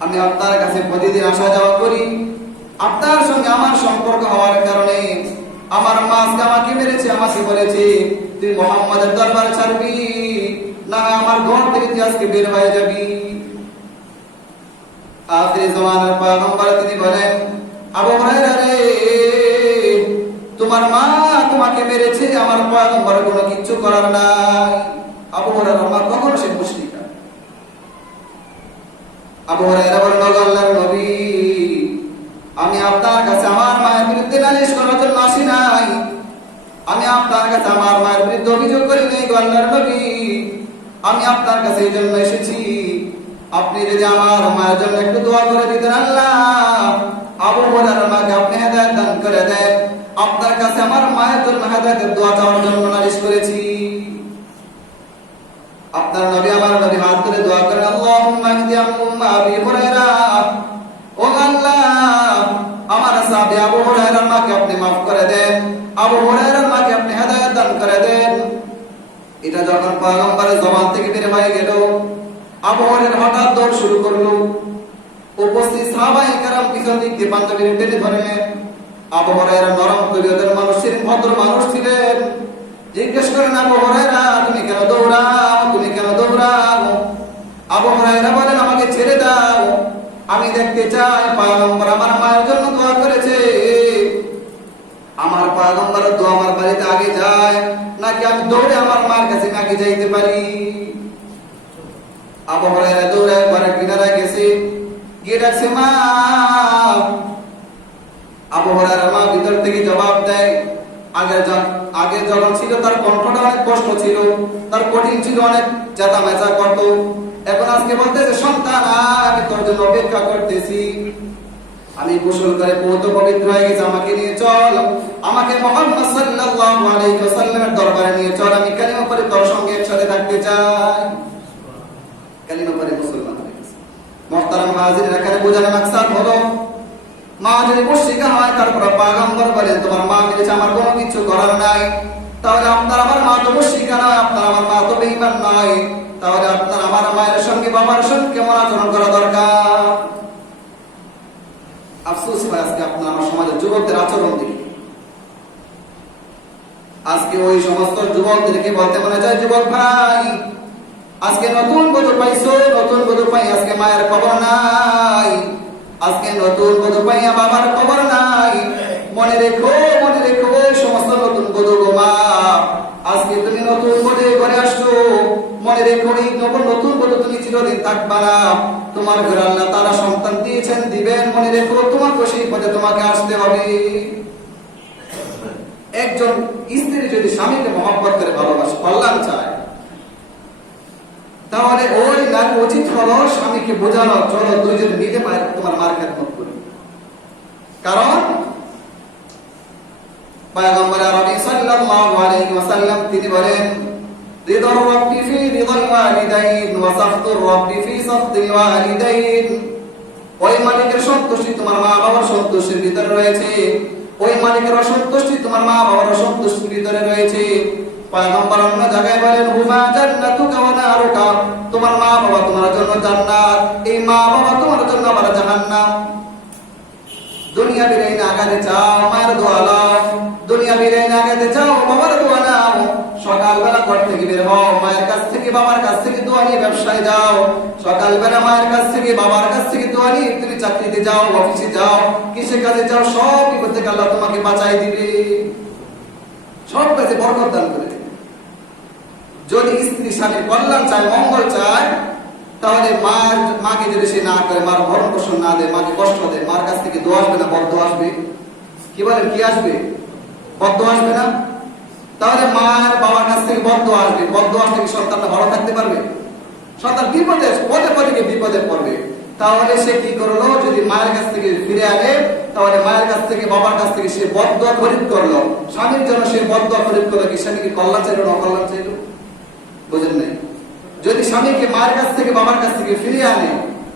আমি আপনার কাছে প্রতিদিন আসা যাওয়া করি, আপনার সঙ্গে আমার সম্পর্ক হওয়ার কারণে আমার মা আজকে আমাকে মেরেছে, আমাকে বলেছে তুই মুহাম্মাদের দরবার ছাড়বি না, আমার ঘর থেকে তুই আজকে বের হয়ে যাবি। আখির জামানার পয়গম্বর তিনি বলেন, আবু হুরায়রা রে, তোমার মা তোমাকে মেরেছে, আমার পয়গম্বর কোনো কিছু করার নাই। আবু হুরায়রার মা কখন সে মুশরিকা। আবু হুরায়রা বলেন, আল্লাহর নবী, আমি আপনার কাছে আমার মায়ের বিরুদ্ধে নালিশ করার জন্য আসি নাই, আমি আপনার কাছে আমার মায়ের বিরুদ্ধে অভিযোগ করি নাই গো আল্লাহর নবী, আমি আপনার কাছে এই জন্য এসেছি, আপনি যদি আমার মায়ের জন্য একটু দোয়া করে দিতেন, আল্লাহ আবু হুরায়রার মাকে আপনি হেদায়েত দান করে দেন, আপনার কাছে আমার মায়ের জন্য হেদায়েতের দোয়া চাওয়ার জন্য নালিশ করেছি। আপনার নবী, আমার নবী হাত তুলে দোয়া করেন, আল্লাহুম্মা ইহদি উম্মা আবি হুরায়রা, ও আল্লাহ আমার সাহাবী আবু হুরায়রার মাকে আপনি maaf করে দেন, আবু হুরায়রার মাকে আপনি হেদায়েত দান করে দেন। এটা যখন পয়গম্বরের জবান থেকে বের হয়ে গেল, আবু হুরায়রা হঠাৎ দৌড় শুরু করলো। উপস্থিত সাহাবায়ে কেরাম পিছন দিক দিয়ে পাঞ্জাবির টেনে ধরলেন। আবু হুরায়রা নরম তবিয়তের মানুষ ছিলেন, ভদ্র মানুষ ছিলেন। জিজ্ঞেস করেন, আবু হুরায়রা তুমি কেন দৌড়াও, তুমি কেন দৌড়াও? আবু হুরায়রা বলেন, আমাকে ছেড়ে দাও, আমি দেখতে চাই পয়গম্বর আমার মায়ের জন্য দোয়া করেছে, আমার পয়গম্বরের দোয়া আমার বাড়িতে আগে যায় নাকি আমি দৌড়ে আমার মায়ের কাছে আগে যাইতে পারি। আবু হুরায়রা দৌড়ে একবারে কিনারায় গেছে, গিয়ে ডাকছে মা। আবু হুরায়রা মা ভিতর থেকে জবাব দেয়, আগে যখন ছিল তার কণ্ঠটা অনেক কষ্ট ছিল, তার কঠিন ছিল, অনেক চেতা মেচা করত। এখন আজকে বলতেছে, সন্তান আমি তোর জন্য অপেক্ষা করতেছি, আমি গোসল করে পৌত পবিত্র হয়ে গেছি, আমাকে নিয়ে চল, আমাকে মুহাম্মদ সাল্লাল্লাহু আলাইহি ওয়াসাল্লামের দরবারে নিয়ে চল, আমি কালিমা পড়ে তোর সঙ্গে একসাথে থাকতে চাই। কালিমা পড়ে মুসলমান হয়ে গেছে। মুহতারাম হাজিরিন, এখানে বোঝানোর মাকসাদ হলো, মা যদি মুশরিকা হয়, তারপর পয়গম্বর বলেন তোমার মা মেরেছে, আমার কোনো কিছু করার নাই, তাহলে আপনার আমার মা তো মুশরিকা নয়, আপনার আমার মা তো বেঈমান নয়, তাহলে আপনার আমার মায়ের সঙ্গে বাবার সঙ্গে কেমন আচরণ করা দরকার? আফসোস হয় আজকে আপনার আমার সমাজের যুবকদের আচরণ দেখি। আজকে ওই সমস্ত যুবকদেরকে বলতে মনে চায়, যুবক ভাই, আজকে নতুন বধূ পাইছো, নতুন বধূ পাই আজকে মায়ের খবর নাই, আজকে নতুন বধূ পাইয়া বাবার খবর নাই। মনে রেখো ওই সমস্ত নতুন বধূ গো মা, আজকে তুমি নতুন বধূ ঘরে আসছো, মনে রেখো এই নতুন বধূ তুমি চিরদিন থাকবা না। তোমার ঘরে আল্লাহ তারা সন্তান দিয়েছেন, দিবেন, মনে রেখো তোমার সেই পথে তোমাকে আসতে হবে। একজন স্ত্রী যদি স্বামীকে মহব্বত করে ভালোবাসে, কল্যাণ চায়, তাহলে ওই নারী উচিত হলো স্বামীকে বোঝানো, চলো দুইজন মিলে তোমার মার খেদমত করি। কারণ পয়গম্বর আরবি সাল্লাল্লাহু আলাইহি ওয়াসাল্লাম তিনি বলেন, রিদার রাব্বি ফি রিদাল ওয়ালিদাইন ওয়া সাখতুর রাব্বি ফি সাখতিল ওয়ালিদাইন। ওই মালিকের সন্তুষ্টি তোমার মা বাবার সন্তুষ্টির ভিতরে রয়েছে, ওই মালিকের অসন্তুষ্টি তোমার মা বাবার অসন্তুষ্টির ভিতরে রয়েছে। পয়গম্বর অন্য জায়গায় বলেন, হুমা জান্নাতুকা ওয়া নারুকা, তোমার মা বাবা তোমার জন্য জান্নাত, এই মা বাবা তোমার জন্য আবার জাহান্নাম। দুনিয়া বিরাই না আগাতে চাও, মায়ের দোয়া নাও, দুনিয়া বিরাই না আগাতে চাও, বাবার দোয়া নাও। সকালবেলা ঘর থেকে বের হও, মায়ের কাছ থেকে বাবার কাছ থেকে দোয়া নিয়ে ব্যবসায় যাও, সকালবেলা মায়ের কাছ থেকে বাবার কাছ থেকে দোয়া নিয়ে তুমি চাকরিতে যাও, অফিসে যাও, কিসের কাজে যাও, সব বিপদ থেকে আল্লাহ তোমাকে বাঁচাই দিবে, সব কাজে বরকত দান করে দিবে। যদি স্ত্রী স্বামীর কল্যাণ চায়, মঙ্গল চায়, তাহলে মাকে যদি সে না করে, মার ভরণ পোষণ না দেয়, মাকে কষ্ট দেয়, মার কাছ থেকে দোয়া আসবে না, বদ্ধ আসবে। কি বলেন, কি আসবে? বদ্ধ আসবে না? তাহলে মার বাবার কাছ থেকে বদ্ধ আসবে, বদ্ধ আসলে কি সন্তানটা ভালো থাকতে পারবে? সন্তান বিপদে বিপদে পড়বে। তাহলে সে কি করলো, যদি মায়ের কাছ থেকে ফিরে আনে, তাহলে মায়ের কাছ থেকে বাবার কাছ থেকে সে বদ্ধ খরিদ করলো, স্বামীর জন্য সে বদ্ধ খরিদ করলো, কি স্বামীকে কল্যাণ চাইলো না অকল্যাণ চাইলো? বুঝেন নাই? যদি স্বামীকে মায়ের কাছ থেকে বাবার কাছ থেকে ফিরিয়ে আনে,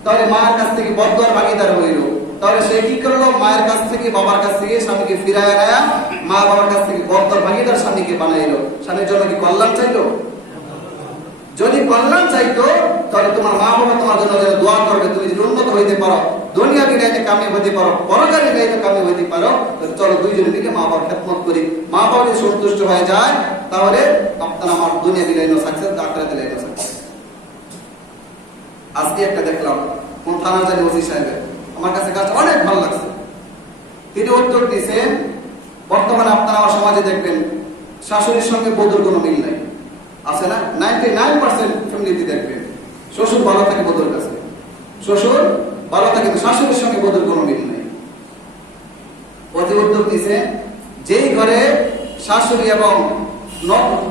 তাহলে মায়ের কাছ থেকে বদদোয়ার ভাগিদার হইল। তাহলে সে কি করলো, মায়ের কাছ থেকে বাবার কাছ থেকে স্বামীকে ফিরায় আনা, মা বাবার কাছ থেকে বদদোয়ার ভাগিদার স্বামীকে বানাইলো। স্বামীর জন্য কি কল্যাণ চাইলো? যদি কল্যাণ চাইতো, তাহলে তোমার মা বাবা তোমার জন্য দোয়া করবে, তুমি যদি উন্নত হইতে পারো, দুনিয়া বিরাইতে কামিয়াব হতে পারো, পরকালে বিরাইতে কামিয়াব হইতে পারো, চলো দুইজনে মিলে মা বাবার খেদমত করি। মা বাবা যদি সন্তুষ্ট হয়ে যায়, তাহলে আপনার আমার দুনিয়া বিরাইনো সাকসেস, আখিরাতে লাইনো সাকসেস। আজকে একটা দেখলাম কোন থানার জানি ওসি সাহেবের, আমার কাছে কাজটা অনেক ভালো লাগছে। তিনি উত্তর দিয়েছেন, বর্তমানে আপনারা আমার সমাজে দেখবেন শাশুড়ির সঙ্গে বধূর কোনো মিল নাই, আছে না? 99% ফ্যামিলিতে দেখবেন শ্বশুর ভালো থাকে বধূর কাছে, শ্বশুর ভালো থাকে, শাশুড়ির সঙ্গে বধূর কোনো মিল নাই। অতি উদ্যোগ দিয়েছে, যেই ঘরে শাশুড়ি এবং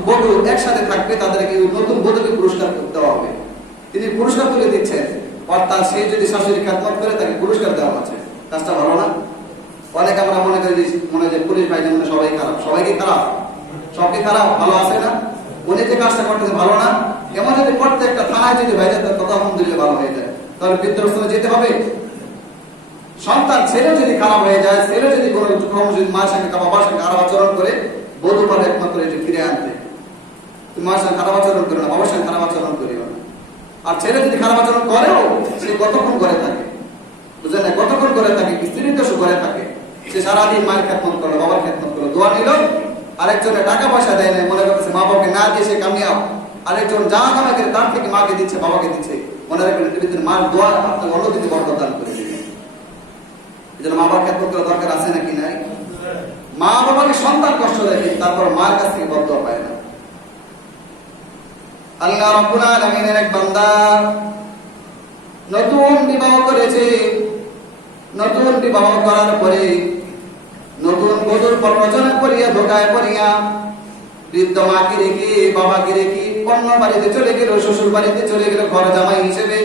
বধূ একসাথে থাকবে, তাদেরকে নতুন বধূকে পুরস্কার দেওয়া হবে। তিনি পুরস্কার তুলে দিচ্ছেন, অর্থাৎ সে যদি শাশুড়ি খেদমত করে তাকে পুরস্কার দেওয়া হচ্ছে। কাজটা ভালো না? অনেক আমরা মনে করি যে পুলিশ ভাই যেমন সবাই খারাপ, সবাইকে খারাপ, সবকে খারাপ, ভালো আছে না? উনি যে কাজটা করতেছে ভালো না? এমন যদি প্রত্যেকটা থানায় যদি হয়ে যায়, তত আলহামদুলিল্লাহ ভালো হয়ে যায়। তাহলে বৃদ্ধাশ্রমে যেতে হবে। সন্তান ছেলে যদি খারাপ হয়ে যায়, ছেলে যদি কোনো যদি মায়ের সঙ্গে বাবার সঙ্গে খারাপ আচরণ করে, বধূ পারে একমাত্র এটি ফিরে আনতে। তুমি মায়ের সঙ্গে খারাপ আচরণ করো না, বাবার সঙ্গে খারাপ আচরণ করিও না। আর ছেলে যদি খারাপ আচরণ করেও, সে কতক্ষণ করে থাকে, বুঝলেন না? কতক্ষণ করে থাকে, স্ত্রী তো করে থাকে, সে সারাদিন মায়ের খেদমত করলো, বাবার খেদমত করলো, দোয়া নিল, আরেকজনের টাকা পয়সা দেয় না, মনে করতেছে মা বাবাকে না দিয়ে সে কামিয়াব, আরেকজন যা কামাই করে তার থেকে মাকে দিচ্ছে, বাবাকে দিচ্ছে, মনে রাখবেন মার দোয়া আপনাকে অন্যদিকে বরকত দান করে দিবে। এই জন্য মা বাবার খেদমত করা দরকার আছে নাকি নাই? মা বাবাকে সন্তান কষ্ট দেয়, তারপর মার কাছ থেকে বরদোয়া পায় না। আল্লাহ রাব্বুল আলামিনের এক বান্দা নতুন বিবাহ করেছে, নতুন বিবাহ করার পরে নতুন বধূর প্রবচনা করিয়া ধোকায় পড়িয়া বৃদ্ধ মাকে রেখে বাবাকে রেখে অন্য বাড়িতে চলে গেল, শ্বশুর বাড়িতে চলে গেল ঘর জামাই হিসেবে।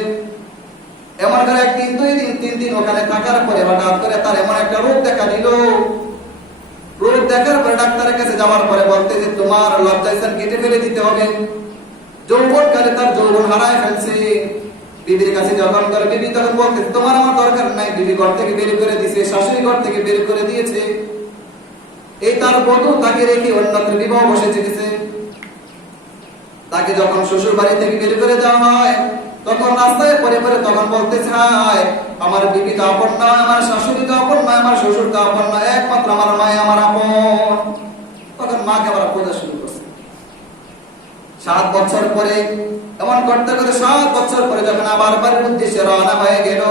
এমন করে একদিন, 2 দিন, 3 দিন ওখানে থাকার পরে হঠাৎ করে তার এমন একটা রোগ দেখা দিল। রোগ দেখার পরে ডাক্তারের কাছে যাওয়ার পরে বলতে যে তোমার লজ্জাস্থান কেটে ফেলে দিতে হবে। যৌবন কালে তার যৌবন হারায় ফেলছে। বিবির কাছে যখন করে, বিবি তখন বলতে তোমার আমার দরকার নাই, বিবি ঘর থেকে বের করে দিয়েছে, শাশুড়ি ঘর থেকে বের করে দিয়েছে। এই তার বধূ তাকে রেখে অন্যত্র বিবাহ বসে চেয়েছে। তাকে যখন শ্বশুর বাড়ি থেকে বের করে দেওয়া হয়, তখন রাস্তায় পরে পরে তখন বলতে চায় আমার বিবি তো আপন নয়, আমার শাশুড়ি তো আপন নয়, আমার শ্বশুর তো আপন নয়, একমাত্র আমার মায় আমার আপন। তখন মাকে আবার খোঁজা 7 বছর পরে এমন করতে করতে 7 বছর পরে যখন আবার বাড়ির উদ্দেশ্যে রওনা হয়ে গেল,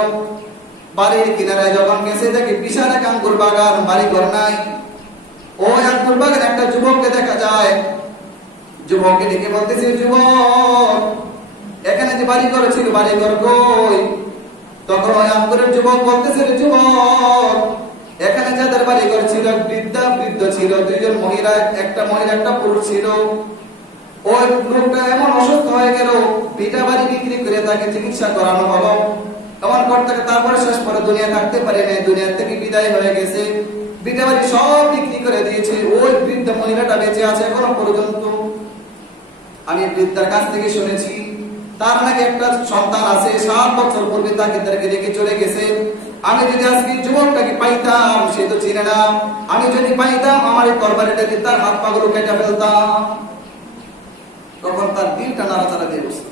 বাড়ির কিনারে যখন গেছে দেখে বিশাল এক আঙ্গুর বাগান, বাড়ি ঘর নাই। ওই আঙ্গুর বাগানে একটা যুবককে দেখা যায়। যুবককে ডেকে বলতেছে, যুবক এখানে যে বাড়ি ঘর ছিল, বাড়ি ঘর কই? তখন ওই আঙ্গুরের যুবক বলতেছে, যুবক এখানে যাদের বাড়ি ঘর ছিল বৃদ্ধ ছিল, 2 জন মহিলা, একটা মহিলা একটা পুরুষ ছিল। ওই লোকটা এমন অসুস্থ হয়ে গেল, ভিটা বাড়ি বিক্রি করে তাকে চিকিৎসা করানো হলো। এমন করতে তারপরে শেষ পরে দুনিয়া থাকতে পারে না, দুনিয়া থেকে বিদায় হয়ে গেছে। ভিটা বাড়ি সব বিক্রি করে দিয়েছে। ওই বৃদ্ধ মহিলাটা বেঁচে আছে এখনো পর্যন্ত। আমি বৃদ্ধার কাছ থেকে শুনেছি তার নাকি একটা সন্তান আছে, 7 বছর পূর্বে তাকে রেখে চলে গেছে। আমি যদি আজকে যুবকটাকে পাইতাম, সে তো চিনে না, আমি যদি পাইতাম আমার এই তরবারিটা দিয়ে তার হাত পাগুলো কেটে ফেলতাম। তখন তার দিলটা নাড়াচাড়া দিয়ে বসে।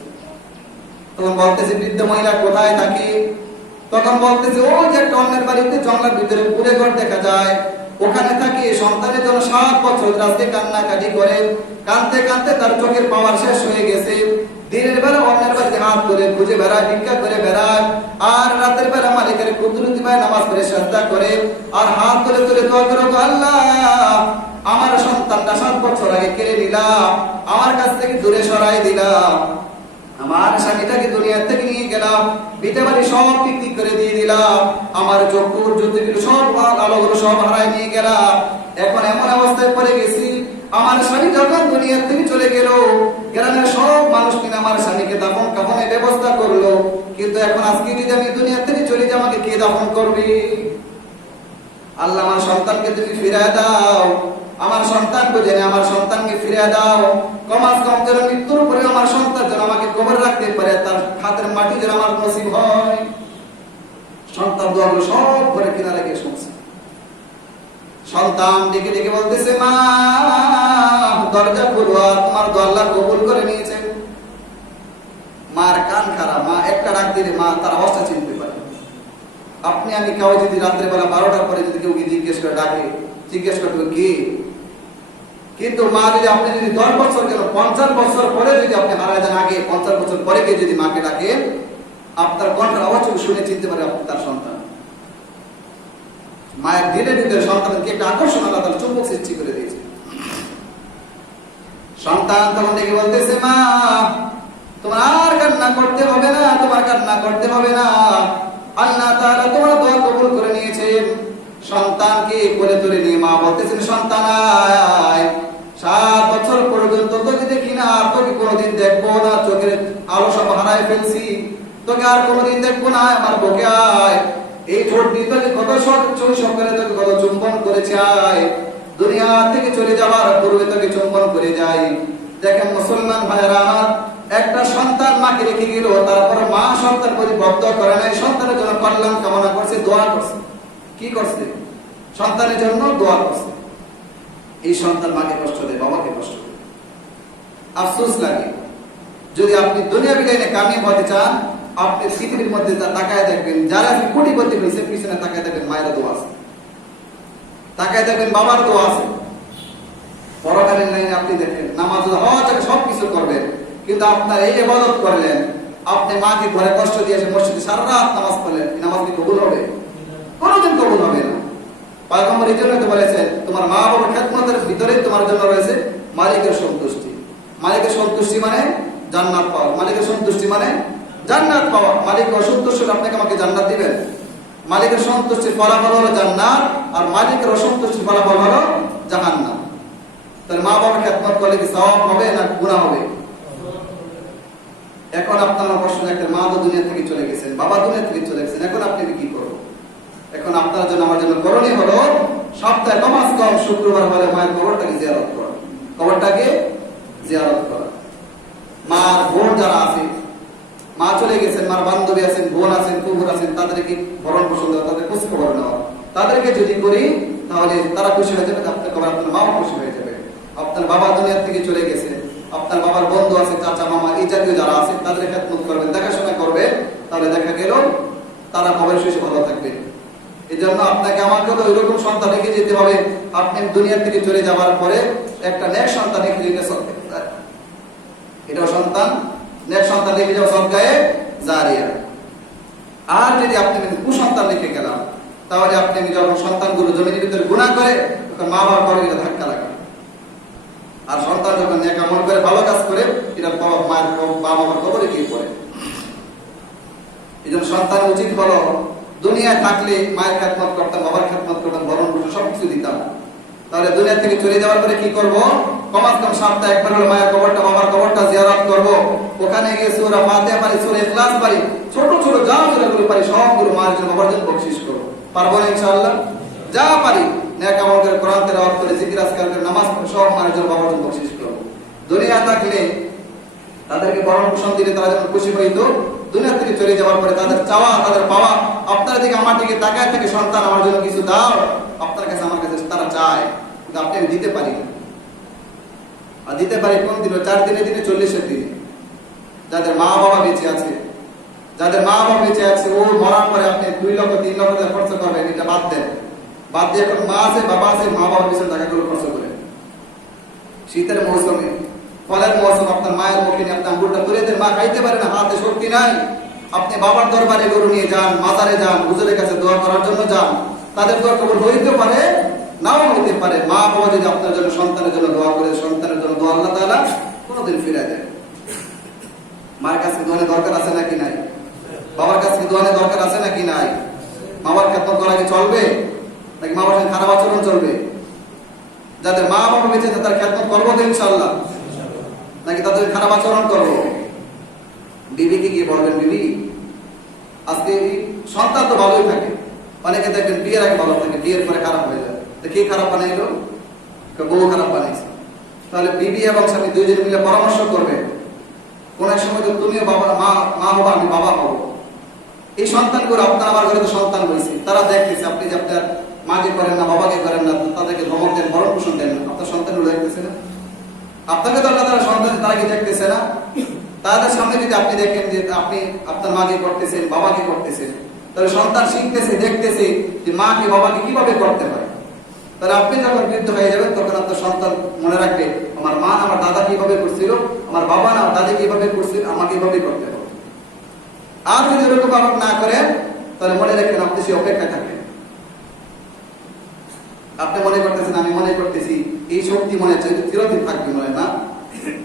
তখন বলতেছে, বৃদ্ধ মহিলা কোথায় থাকে? তখন বলতেছে, ও যে একটা অন্যের বাড়িতে জঙ্গলের ভিতরে পুরে ঘর দেখা যায়, ওখানে থাকে। সন্তানের জন্য 7 বছর রাস্তায় কান্নাকাটি করে, কাঁদতে কাঁদতে তার চোখের পাওয়ার শেষ হয়ে গেছে। দিনের বেলা অন্যের বাড়িতে হাত ধরে খুঁজে বেড়ায়, ভিক্ষা করে বেড়ায়, আর রাতের বেলা মালিকের কুদরতি পায় নামাজ পড়ে সাজদা করে, আর হাত ধরে ধরে দোয়া করে, আল্লাহ আমার সন্তানটা 7 বছর আগে কেড়ে নিলাম, আমার কাছ থেকে দূরে সরাই দিলাম, আমার স্বামীটাকে দুনিয়া থেকে নিয়ে গেলাম, ভিটে বাড়ি সব বিক্রি করে দিয়ে দিলাম, আমার চক্ষুর জ্যোতিগুলো সব আলোগুলো সব হারাই নিয়ে গেলাম। এখন এমন অবস্থায় পড়ে গেছি, আমার স্বামী যখন দুনিয়া থেকে চলে গেল, গ্রামের সব মানুষ কিনা আমার স্বামীকে দাফন কাফনের ব্যবস্থা করলো, কিন্তু এখন আজকে যদি আমি দুনিয়া থেকে চলে যাই, আমাকে কে দাফন করবে? আল্লাহ আমার সন্তানকে তুমি ফিরিয়ে দাও, আমার সন্তান বুঝে না, আমার সন্তানকে ফিরিয়ে দাও। কমাস কম যেন মৃত্যুর পরে আমার সন্তান যেন আমাকে কবর রাখতে পারে, তার হাতের মাটি যেন আমার নসিব হয়। সন্তান দোয়াগুলো সব করে কিনারে গিয়ে শুনছে। সন্তান ডেকে ডেকে বলতেছে, মা দরজা খুলো, আর তোমার দোয়া আল্লাহ কবুল করে নিয়েছে। মার কান খারাপ, মা একটা ডাক দিলে মা তার অবস্থা চিনতে পারে। আপনি আমি কেউ যদি রাত্রে বেলা 12টার পরে যদি কেউ জিজ্ঞেস করে ডাকে, জিজ্ঞেস করবে কে? কিন্তু মা যদি আপনি যদি 10 বছর কেন 50 বছর পরে যদি আপনি হারা যান, আগে 50 বছর পরে কে যদি মাকে ডাকে, আপনার কণ্ঠের আওয়াজ শুনে চিনতে পারে আপনি তার সন্তান। মায়ের দিলের ভিতরে সন্তানকে একটা আকর্ষণ আলাদা চুম্বক সৃষ্টি করে দিয়েছে। সন্তান তখন ডেকে বলতেছে, মা তোমার আর কান্না করতে হবে না, তোমার কান্না করতে হবে না, আল্লাহ তাআলা তোমার দোয়া কবুল করে নিয়েছেন। সন্তানকে কোলে তুলে নিয়ে মা বলতেছেন, সন্তান আয়, 7 বছর পর্যন্ত তোকে দেখি না, আর তোকে কোনোদিন দেখবো না, চোখের আলো সব হারায় ফেলছি, তোকে আর কোনোদিন দেখবো না, আমার বুকে আয়। এই ঠোঁট দিয়ে তোকে কত শৈশব করে তোকে কত চুম্বন করেছে, আয়। দুনিয়া থেকে চলে যাওয়ার পূর্বে তোকে চুম্বন করে যাই। দেখেন মুসলমান ভাইয়েরা আমার, একটা সন্তান মাকে রেখে গেল, তারপর মা সন্তান প্রতি বদ্ধ করে নাই, সন্তানের জন্য কল্যাণ কামনা করছে, দোয়া করছে। কি করছে? সন্তানের জন্য দোয়া করছে। এই সন্তান মাকে কষ্ট দেয়, বাবাকে কষ্ট দেয়, আফসোস লাগে। যদি আপনি দুনিয়া বিদায় কামিয়াব হতে চান, আপনি পৃথিবীর মধ্যে তাকায় দেখবেন, যারা কোটিপতি হয়েছে পিছনে তাকায় দেখবেন মায়ের দোয়া আছে, তাকায় দেখবেন বাবার দোয়া আছে। পরকালীন লাইনে আপনি দেখেন নামাজ হওয়া থেকে সবকিছু করবেন, কিন্তু আপনার এই ইবাদত করলেন, আপনি মাকে ঘরে কষ্ট দিয়েছে, মসজিদে সারা রাত নামাজ পড়লেন, নামাজ কি কবুল হবে? কোনোদিন কবুল হবে না। পয়গম্বর এই জন্য তো বলেছেন, তোমার মা বাবার খেদমতের ভিতরে তোমার জন্য রয়েছে মালিকের সন্তুষ্টি। মালিকের সন্তুষ্টি মানে জান্নাত পাওয়া, মালিকের সন্তুষ্টি মানে জান্নাত পাওয়া। মালিক অসন্তুষ্ট হলে আপনাকে আমাকে জান্নাত দিবেন? মালিকের সন্তুষ্টির ফলাফল হলো জান্নাত, আর মালিকের অসন্তুষ্টির ফলাফল হলো জাহান্নাম। তাহলে মা বাবার খেদমত করলে কি সওয়াব হবে না গুনাহ হবে? এখন আপনার প্রশ্ন, একটা মা তো দুনিয়া থেকে চলে গেছেন, বাবা দুনিয়া থেকে চলে গেছেন, এখন আপনি কি করবেন? এখন আপনার জন্য আমার জন্য করণীয় হলো, সপ্তাহে কমাস কম শুক্রবার হলে মায়ের কবরটাকে জিয়ারত করা, কবরটাকে জিয়ারত করা। মার বোন যারা আছে, মা চলে গেছেন, মার বান্ধবী আছেন, বোন আছেন, কুকুর আছেন, তাদেরকে ভরণ পোষণ দেওয়া, তাদের খোঁজ খবর নেওয়া। তাদেরকে যদি করি তাহলে তারা খুশি হয়ে যাবে, আপনার কবর আপনার মাও খুশি হয়ে যাবে। আপনার বাবা দুনিয়া থেকে চলে গেছে, আপনার বাবার বন্ধু আছে, চাচা মামা এই জাতীয় যারা আছে, তাদের খেদমত করবেন, দেখাশোনা করবে, তাহলে দেখা গেল তারা কবর শেষে ভালো থাকবে। এই জন্য আপনাকে আমাকে তো ওইরকম সন্তান রেখে যেতে হবে, আপনি দুনিয়া থেকে চলে যাওয়ার পরে একটা নেক সন্তান রেখে যেতে এটাও সন্তান, নেক সন্তান লিখে যাও সদকায়ে জারিয়া। আর যদি আপনি কুসন্তান লিখে গেলাম, তাহলে আপনি যখন সন্তানগুলো জমিনের ভিতরে গুনাহ করে তখন মা বাবার পরে এটা ধাক্কা লাগে। আর সন্তান যখন নেক আমল করে ভালো কাজ করে এটা মায়ের বাবার কবরে গিয়ে পড়ে। এই জন্য সন্তান উচিত হলো দুনিয়ায় থাকলে মায়ের খেদমত করতাম, বাবার খেদমত করতাম, ভরণ পোষণ সবকিছু দিতাম। তাহলে দুনিয়া থেকে চলে যাওয়ার পরে কি করব? কমাস কম সপ্তাহে একবার হলো মায়ের কবরটা, বাবার কবরটা জিয়ারত করব। ওখানে গিয়ে সূরা ফাতিহা পারি, সূরা ইখলাস পারি, ছোট ছোট যা সূরাগুলো পারি সবগুলো মায়ের জন্য, বাবার জন্য বকশিশ করব। পারবো না ইনশাআল্লাহ? যা পারি নেক আমল করে, কোরআন তেলাওয়াত করে, জিকির আজকার করে, নামাজ পড়ে সব মায়ের জন্য, বাবার জন্য বকশিশ করব। দুনিয়া থাকলে তাদেরকে ভরণ পোষণ দিলে তারা যখন খুশি হইতো, দুনিয়া থেকে চলে যাওয়ার পরে তাদের চাওয়া, তাদের পাওয়া আপনার দিকে আমার দিকে তাকায় থেকে, সন্তান আমার জন্য কিছু দাও, আপনার কাছে আমার কাছে তারা চায়, কিন্তু আপনি আমি দিতে পারি না। আর দিতে পারি কোন দিন? 4 দিনে 40 দিনে। যাদের মা বাবা বেঁচে আছে, যাদের মা বাবা বেঁচে আছে, ও মরার পরে আপনি 2 লক্ষ 3 লক্ষ টাকা খরচ করবেন, এটা বাদ দেন। বাদ দিয়ে এখন মা আছে, বাবা আছে, মা বাবার পিছনে টাকাগুলো খরচ করেন। শীতের মৌসুমে, ফলের মৌসুম, আপনার মায়ের মুখে নিয়ে আপনি আঙ্গুরটা তুলে দেন, মা খাইতে পারে না, হাতে শক্তি নাই, আপনি বাবার দরবারে গরু নিয়ে যান, মাজারে যান, হুজুরের কাছে দোয়া করার জন্য যান। তাদের দোয়া কবুল হইতে পারে, নাও হইতে পারে। মা বাবা যদি আপনার জন্য, সন্তানের জন্য দোয়া করে, সন্তানের জন্য দোয়া আল্লাহ তাআলা কোনোদিন ফিরায় দেন। মায়ের কাছে দোয়ার দরকার আছে নাকি নাই? বাবার কাছে দোয়ার দরকার আছে নাকি নাই? বাবার খেদমত করা কি চলবে নাকি মা বাবার সাথে খারাপ আচরণ চলবে? যাদের মা বাবা বেঁচে আছে তার খেদমত করবো তো ইনশাআল্লাহ, নাকি তাদের খারাপ আচরণ করবো? বিবিকে গিয়ে বলবেন, বিবি আজকে সন্তান তো ভালোই থাকে, অনেকে দেখবেন বিয়ের আগে ভালো থাকে, বিয়ের পরে খারাপ হয়ে যায়। কে খারাপ বানাইলো? বউ খারাপ বানাইছে। তাহলে বিবি এবং স্বামী দুইজন মিলে পরামর্শ করবে, কোন এক সময় তো তুমিও বাবা, মা হবা, আমি বাবা হবো। এই সন্তানগুলো আপনার আমার ঘরে তো সন্তান হয়েছে, তারা দেখতেছে আপনি যে আপনার মাকে করেন না, বাবাকে করেন না, তাদেরকে ধমক দেন, ভরণ পোষণ দেন না, আপনার সন্তানগুলো দেখতেছে না? আপনাকে তো আল্লাহ তাআলা সন্তান, তারা কি দেখতেছে না? তাদের সামনে যদি আপনি দেখেন যে আপনি আপনার মাকে করতেছেন, বাবাকে করতেছেন, তাহলে সন্তান শিখতেছে, দেখতেছে যে মাকে বাবাকে কিভাবে করতে হয়। তাহলে আপনি যখন বৃদ্ধ হয়ে যাবেন তখন আপনার সন্তান মনে রাখবে, আমার মা আমার দাদা কিভাবে করছিল, আমার বাবা না আমার দাদি কিভাবে করছিল, আমাকে কিভাবে করতে হবে। আর যদি এরকম আপনি না করেন তাহলে মনে রাখবেন আপনি সে অপেক্ষায় থাকবেন। আপনি মনে করতেছেন, আমি মনে করতেছি, এই শক্তি মনে হচ্ছে চিরদিন থাকবে, মনে না?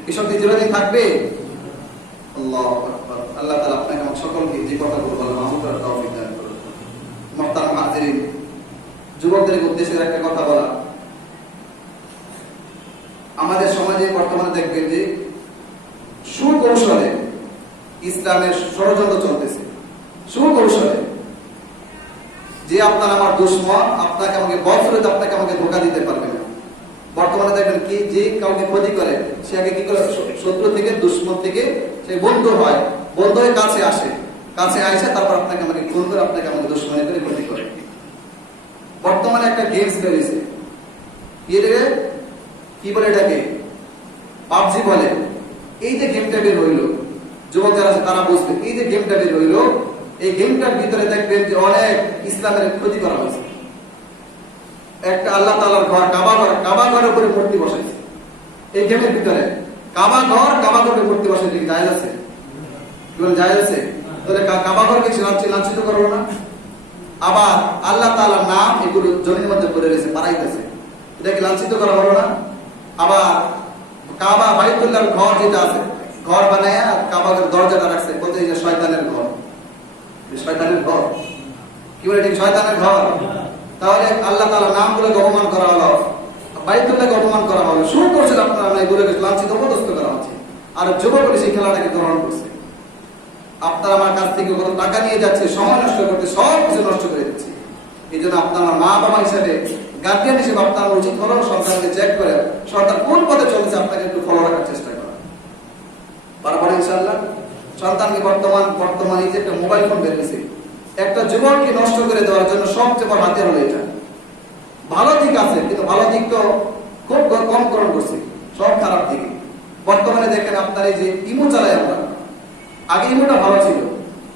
এই শক্তি চিরদিন থাকবে। আল্লাহু আকবার। আল্লাহ তাআলা আপনাকে আমার সকলকে যে কথাগুলো বললাম আমল করার তৌফিক দান করুন। মুহতারাম হাজিরিন, যুবকদের উদ্দেশ্যে একটা কথা বলা, আমাদের সমাজে বর্তমানে দেখবেন যে সুকৌশলে ইসলামের ষড়যন্ত্র চলতেছে। সুকৌশলে যে আপনার আমার দুশমন, আপনাকে আমাকে বছরে আপনাকে আমাকে ধোঁকা দিতে পারবে না। বর্তমানে দেখবেন কি, যে কাউকে ক্ষতি করে সে আগে কি করে, শত্রু থেকে, দুশমন থেকে সে বন্ধু হয়, বন্ধু হয়ে কাছে আসে, কাছে আসে তারপর আপনাকে আমাকে খুন করে, আপনাকে আমাকে দুশমনি করে ক্ষতি করে। বর্তমানে একটা গেমস বেরিয়েছে, কি বলে এটাকে, পাবজি বলে। এই যে গেমটা বের হইল, যুবক যারা আছে তারা বুঝবে, এই যে গেমটা বের হইল, এই গেমটার ভিতরে দেখবেন যে অনেক ইসলামের ক্ষতি করা হয়েছে। একটা আল্লাহ তাআলার ঘর, কাবা ঘরের উপরে মূর্তি বসাইছে এই গেমের ভিতরে। কাবা ঘরের মূর্তি বসাইছে, জায়েজ আছে? জায়েজ আছে? তাহলে কাবা ঘরকে লাঞ্ছিত করবো না? আবার আল্লাহ তাআলার নাম এগুলো জমির মধ্যে পড়ে রয়েছে, বাড়াইতেছে, এটাকে লাঞ্ছিত করা হলো না? আবার কাবা বাইতুল্লাহর ঘর যেটা আছে, ঘর বানায়া কাবা ঘরের দরজাটা রাখছে, বলতে এই যে শয়তানের ঘর, শয়তানের ঘর, কি বলে ঠিক, শয়তানের ঘর। তাহলে আল্লাহ তাআলার নামগুলোকে অপমান করা হলো, বাইতুল্লাহকে অপমান করা হলো। শুরু করছেন আপনারা এগুলোকে লাঞ্ছিত, অপদস্থ করা হচ্ছে। আর যুবকরা সেই খেলাটাকে গ্রহণ করছে। আপনার আমার কাছ থেকে কত টাকা নিয়ে যাচ্ছে, সময় নষ্ট করতে, সব কিছু নষ্ট করে দিচ্ছে। এই জন্য আপনার আমার মা বাবা হিসেবে, গার্ডিয়ান হিসেবে আপনার উচিত হলো সন্তানকে চেক করে সন্তান কোন পথে চলছে আপনাকে একটু ফলো রাখার চেষ্টা করা। পারবেন ইনশাআল্লাহ? সন্তানকে বর্তমানে যে একটা মোবাইল ফোন বেরিয়েছে, একটা জীবনকে নষ্ট করে দেওয়ার জন্য সবচেয়ে বড় হাতিয়ার হলো এটা। ভালো দিক আছে, কিন্তু ভালো দিক তো খুব কম গ্রহণ করছে, সব খারাপ দিকে। বর্তমানে দেখেন আপনার এই যে ইমো চালাই আমরা, আগে ইমোটা ভালো ছিল,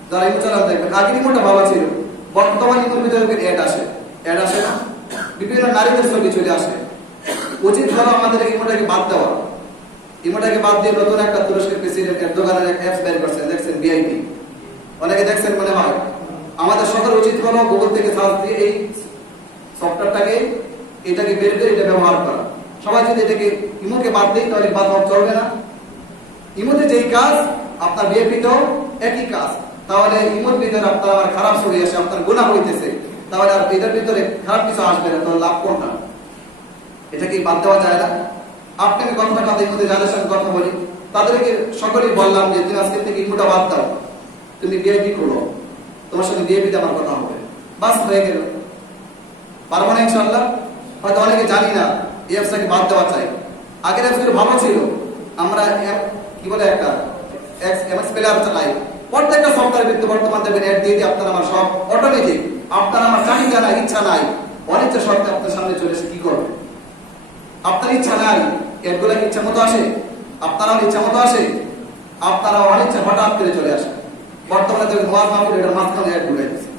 যারা ইমো চালান দেখবেন আগে ইমোটা ভালো ছিল। বর্তমানে ইমোর ভিতরে অ্যাড আসে না, বিভিন্ন নারীদের ছবি চলে আসে। উচিত হলো আমাদের ইমোটাকে বাদ দেওয়া, ইমোটাকে বাদ দিয়ে নতুন একটা তুরস্কের প্রেসিডেন্ট এরদোগানের এক অ্যাপস বের করছেন, দেখছেন ভিআইপি, অনেকে দেখছেন মনে হয়। আমাদের সকল উচিত হলো গুগল থেকে সার্চ দিয়ে এই সফটওয়্যারটাকে এটাকে বের করে এটা ব্যবহার করা। সবাই যদি এটাকে ইমোকে বাদ দিই তাহলে বাদ চলবে না। ইমোতে যেই কাজ আপনার ভিআইপিতেও একই কাজ, তাহলে ইমোর ভিতরে আপনার আবার খারাপ ছবি আসে, আপনার গুনাহ হইতেছে, তাহলে আর এটার ভিতরে খারাপ কিছু আসবে না, তাহলে লাভ কোনটা? এটা কি বাদ দেওয়া যায় না? আপনি আমি কথাটা কথা ইমোতে যাদের সঙ্গে কথা বলি তাদেরকে সকলেই বললাম যে তুমি আজকে থেকে ইমোটা বাদ দাও, তুমি ভিআইপি খোলো, তোমার সঙ্গে ভিআইপিতে আমার কথা হবে, বাস হয়ে গেল। পারবো না ইনশাআল্লাহ? হয়তো অনেকে জানি না এই অ্যাপসটাকে বাদ দেওয়া চাই। আগের অ্যাপসগুলো ভালো ছিল, আমরা কি বলে একটা এমএক্স প্লেয়ার চালাই, প্রত্যেকটা সফটওয়্যার কিন্তু বর্তমান দেখবেন অ্যাড দিয়ে আপনার আমার সব অটোমেটিক, আপনার আমার চাহিদা নাই, ইচ্ছা নাই, অনিচ্ছা সত্ত্বে আপনার সামনে চলে এসে কি করবে? আপনার ইচ্ছা নাই, অ্যাডগুলো কি ইচ্ছা মতো আসে? আপনারাও ইচ্ছা মতো আসে? আপনারা অনিচ্ছা হঠাৎ করে চলে আসে। বর্তমানে দেখবেন ওয়াজ মাহফিল এটার মাঝখানে অ্যাড ঢুকে গেছে।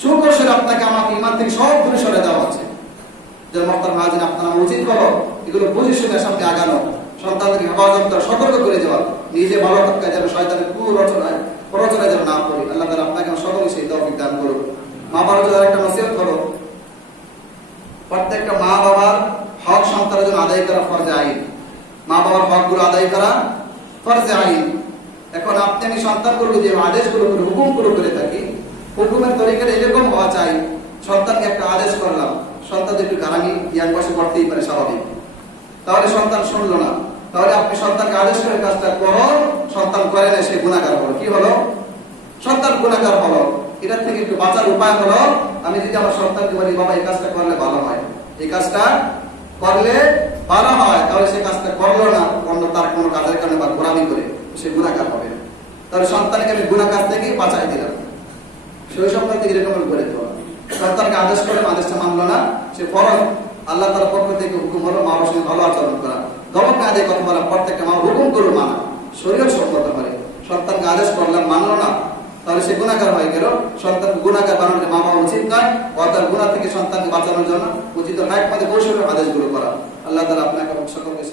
সুকৌশলে আপনাকে আমাকে ইমান থেকে সব দূরে সরে দেওয়া হচ্ছে। যে মক্তার মাঝে আপনারা উচিত করো এগুলো বুঝে শুনে সামনে আগানো, সন্তানদের হেফাজত সতর্ক করে যাওয়া, নিজে ভালো থাকা যেন শয়তানের প্ররোচনায় যেন না পড়ি। আল্লাহ তাআলা আপনাকে সকলে সেই তৌফিক দান করুন। মা বাবার একটা নসিহত করো, প্রত্যেকটা মা বাবার হক সন্তানের জন্য আদায় করা ফরজে আইন। মা বাবার হকগুলো আদায় করা ফরজে আইন। এখন আপনি আমি সন্তানগুলো যে আদেশগুলো করে হুকুমগুলো করে থাকি, হুকুমের তরিকাটা এরকম হওয়া চাই, সন্তানকে একটা আদেশ করলাম, সন্তান একটু গারামি ইয়াং বয়সে করতেই পারে স্বাভাবিক, তাহলে সন্তান শুনলো না, তাহলে আপনি সন্তানকে আদেশ করে কাজটা করো, সন্তান করে না, সে গুনাহগার হলো। কি হলো? সন্তান গুনাহগার হলো। এটার থেকে একটু বাঁচার উপায় হলো, আমি যদি আমার সন্তানকে বলি বাবা এই কাজটা করলে ভালো হয়, এই কাজটা করলে ভালো হয়, তাহলে সে কাজটা করলো না, অন্য তার কোনো কাজের কারণে বা গোলামি করে, সে গুনাহগার হবে। তাহলে সন্তানকে আমি গুনাহ কাজ থেকে বাঁচাই দিলাম। শৈশব থেকে এরকম করে দেওয়া, সন্তানকে আদেশ করে আদেশটা মানলো না, সে ফরজ আল্লাহ তাআলার পক্ষ থেকে হুকুম হলো মা বাবার সঙ্গে ভালো আচরণ করা, ধমক না দিয়ে কথা বলা, প্রত্যেকটা মা হুকুম করে মানা, শরীয়ত সম্মত করে। সন্তানকে আদেশ করলাম মানলো না, তাহলে সে গুনাহগার হয়ে গেল। সন্তানকে গুনাহগার বানানোর মা বাবা উচিত নয়, অর্থাৎ গুনাহ থেকে সন্তানকে বাঁচানোর জন্য উচিত হায়াত মধ্যে কৌশলের আদেশগুলো করা। আল্লাহ তাআলা আপনাকে সকলকে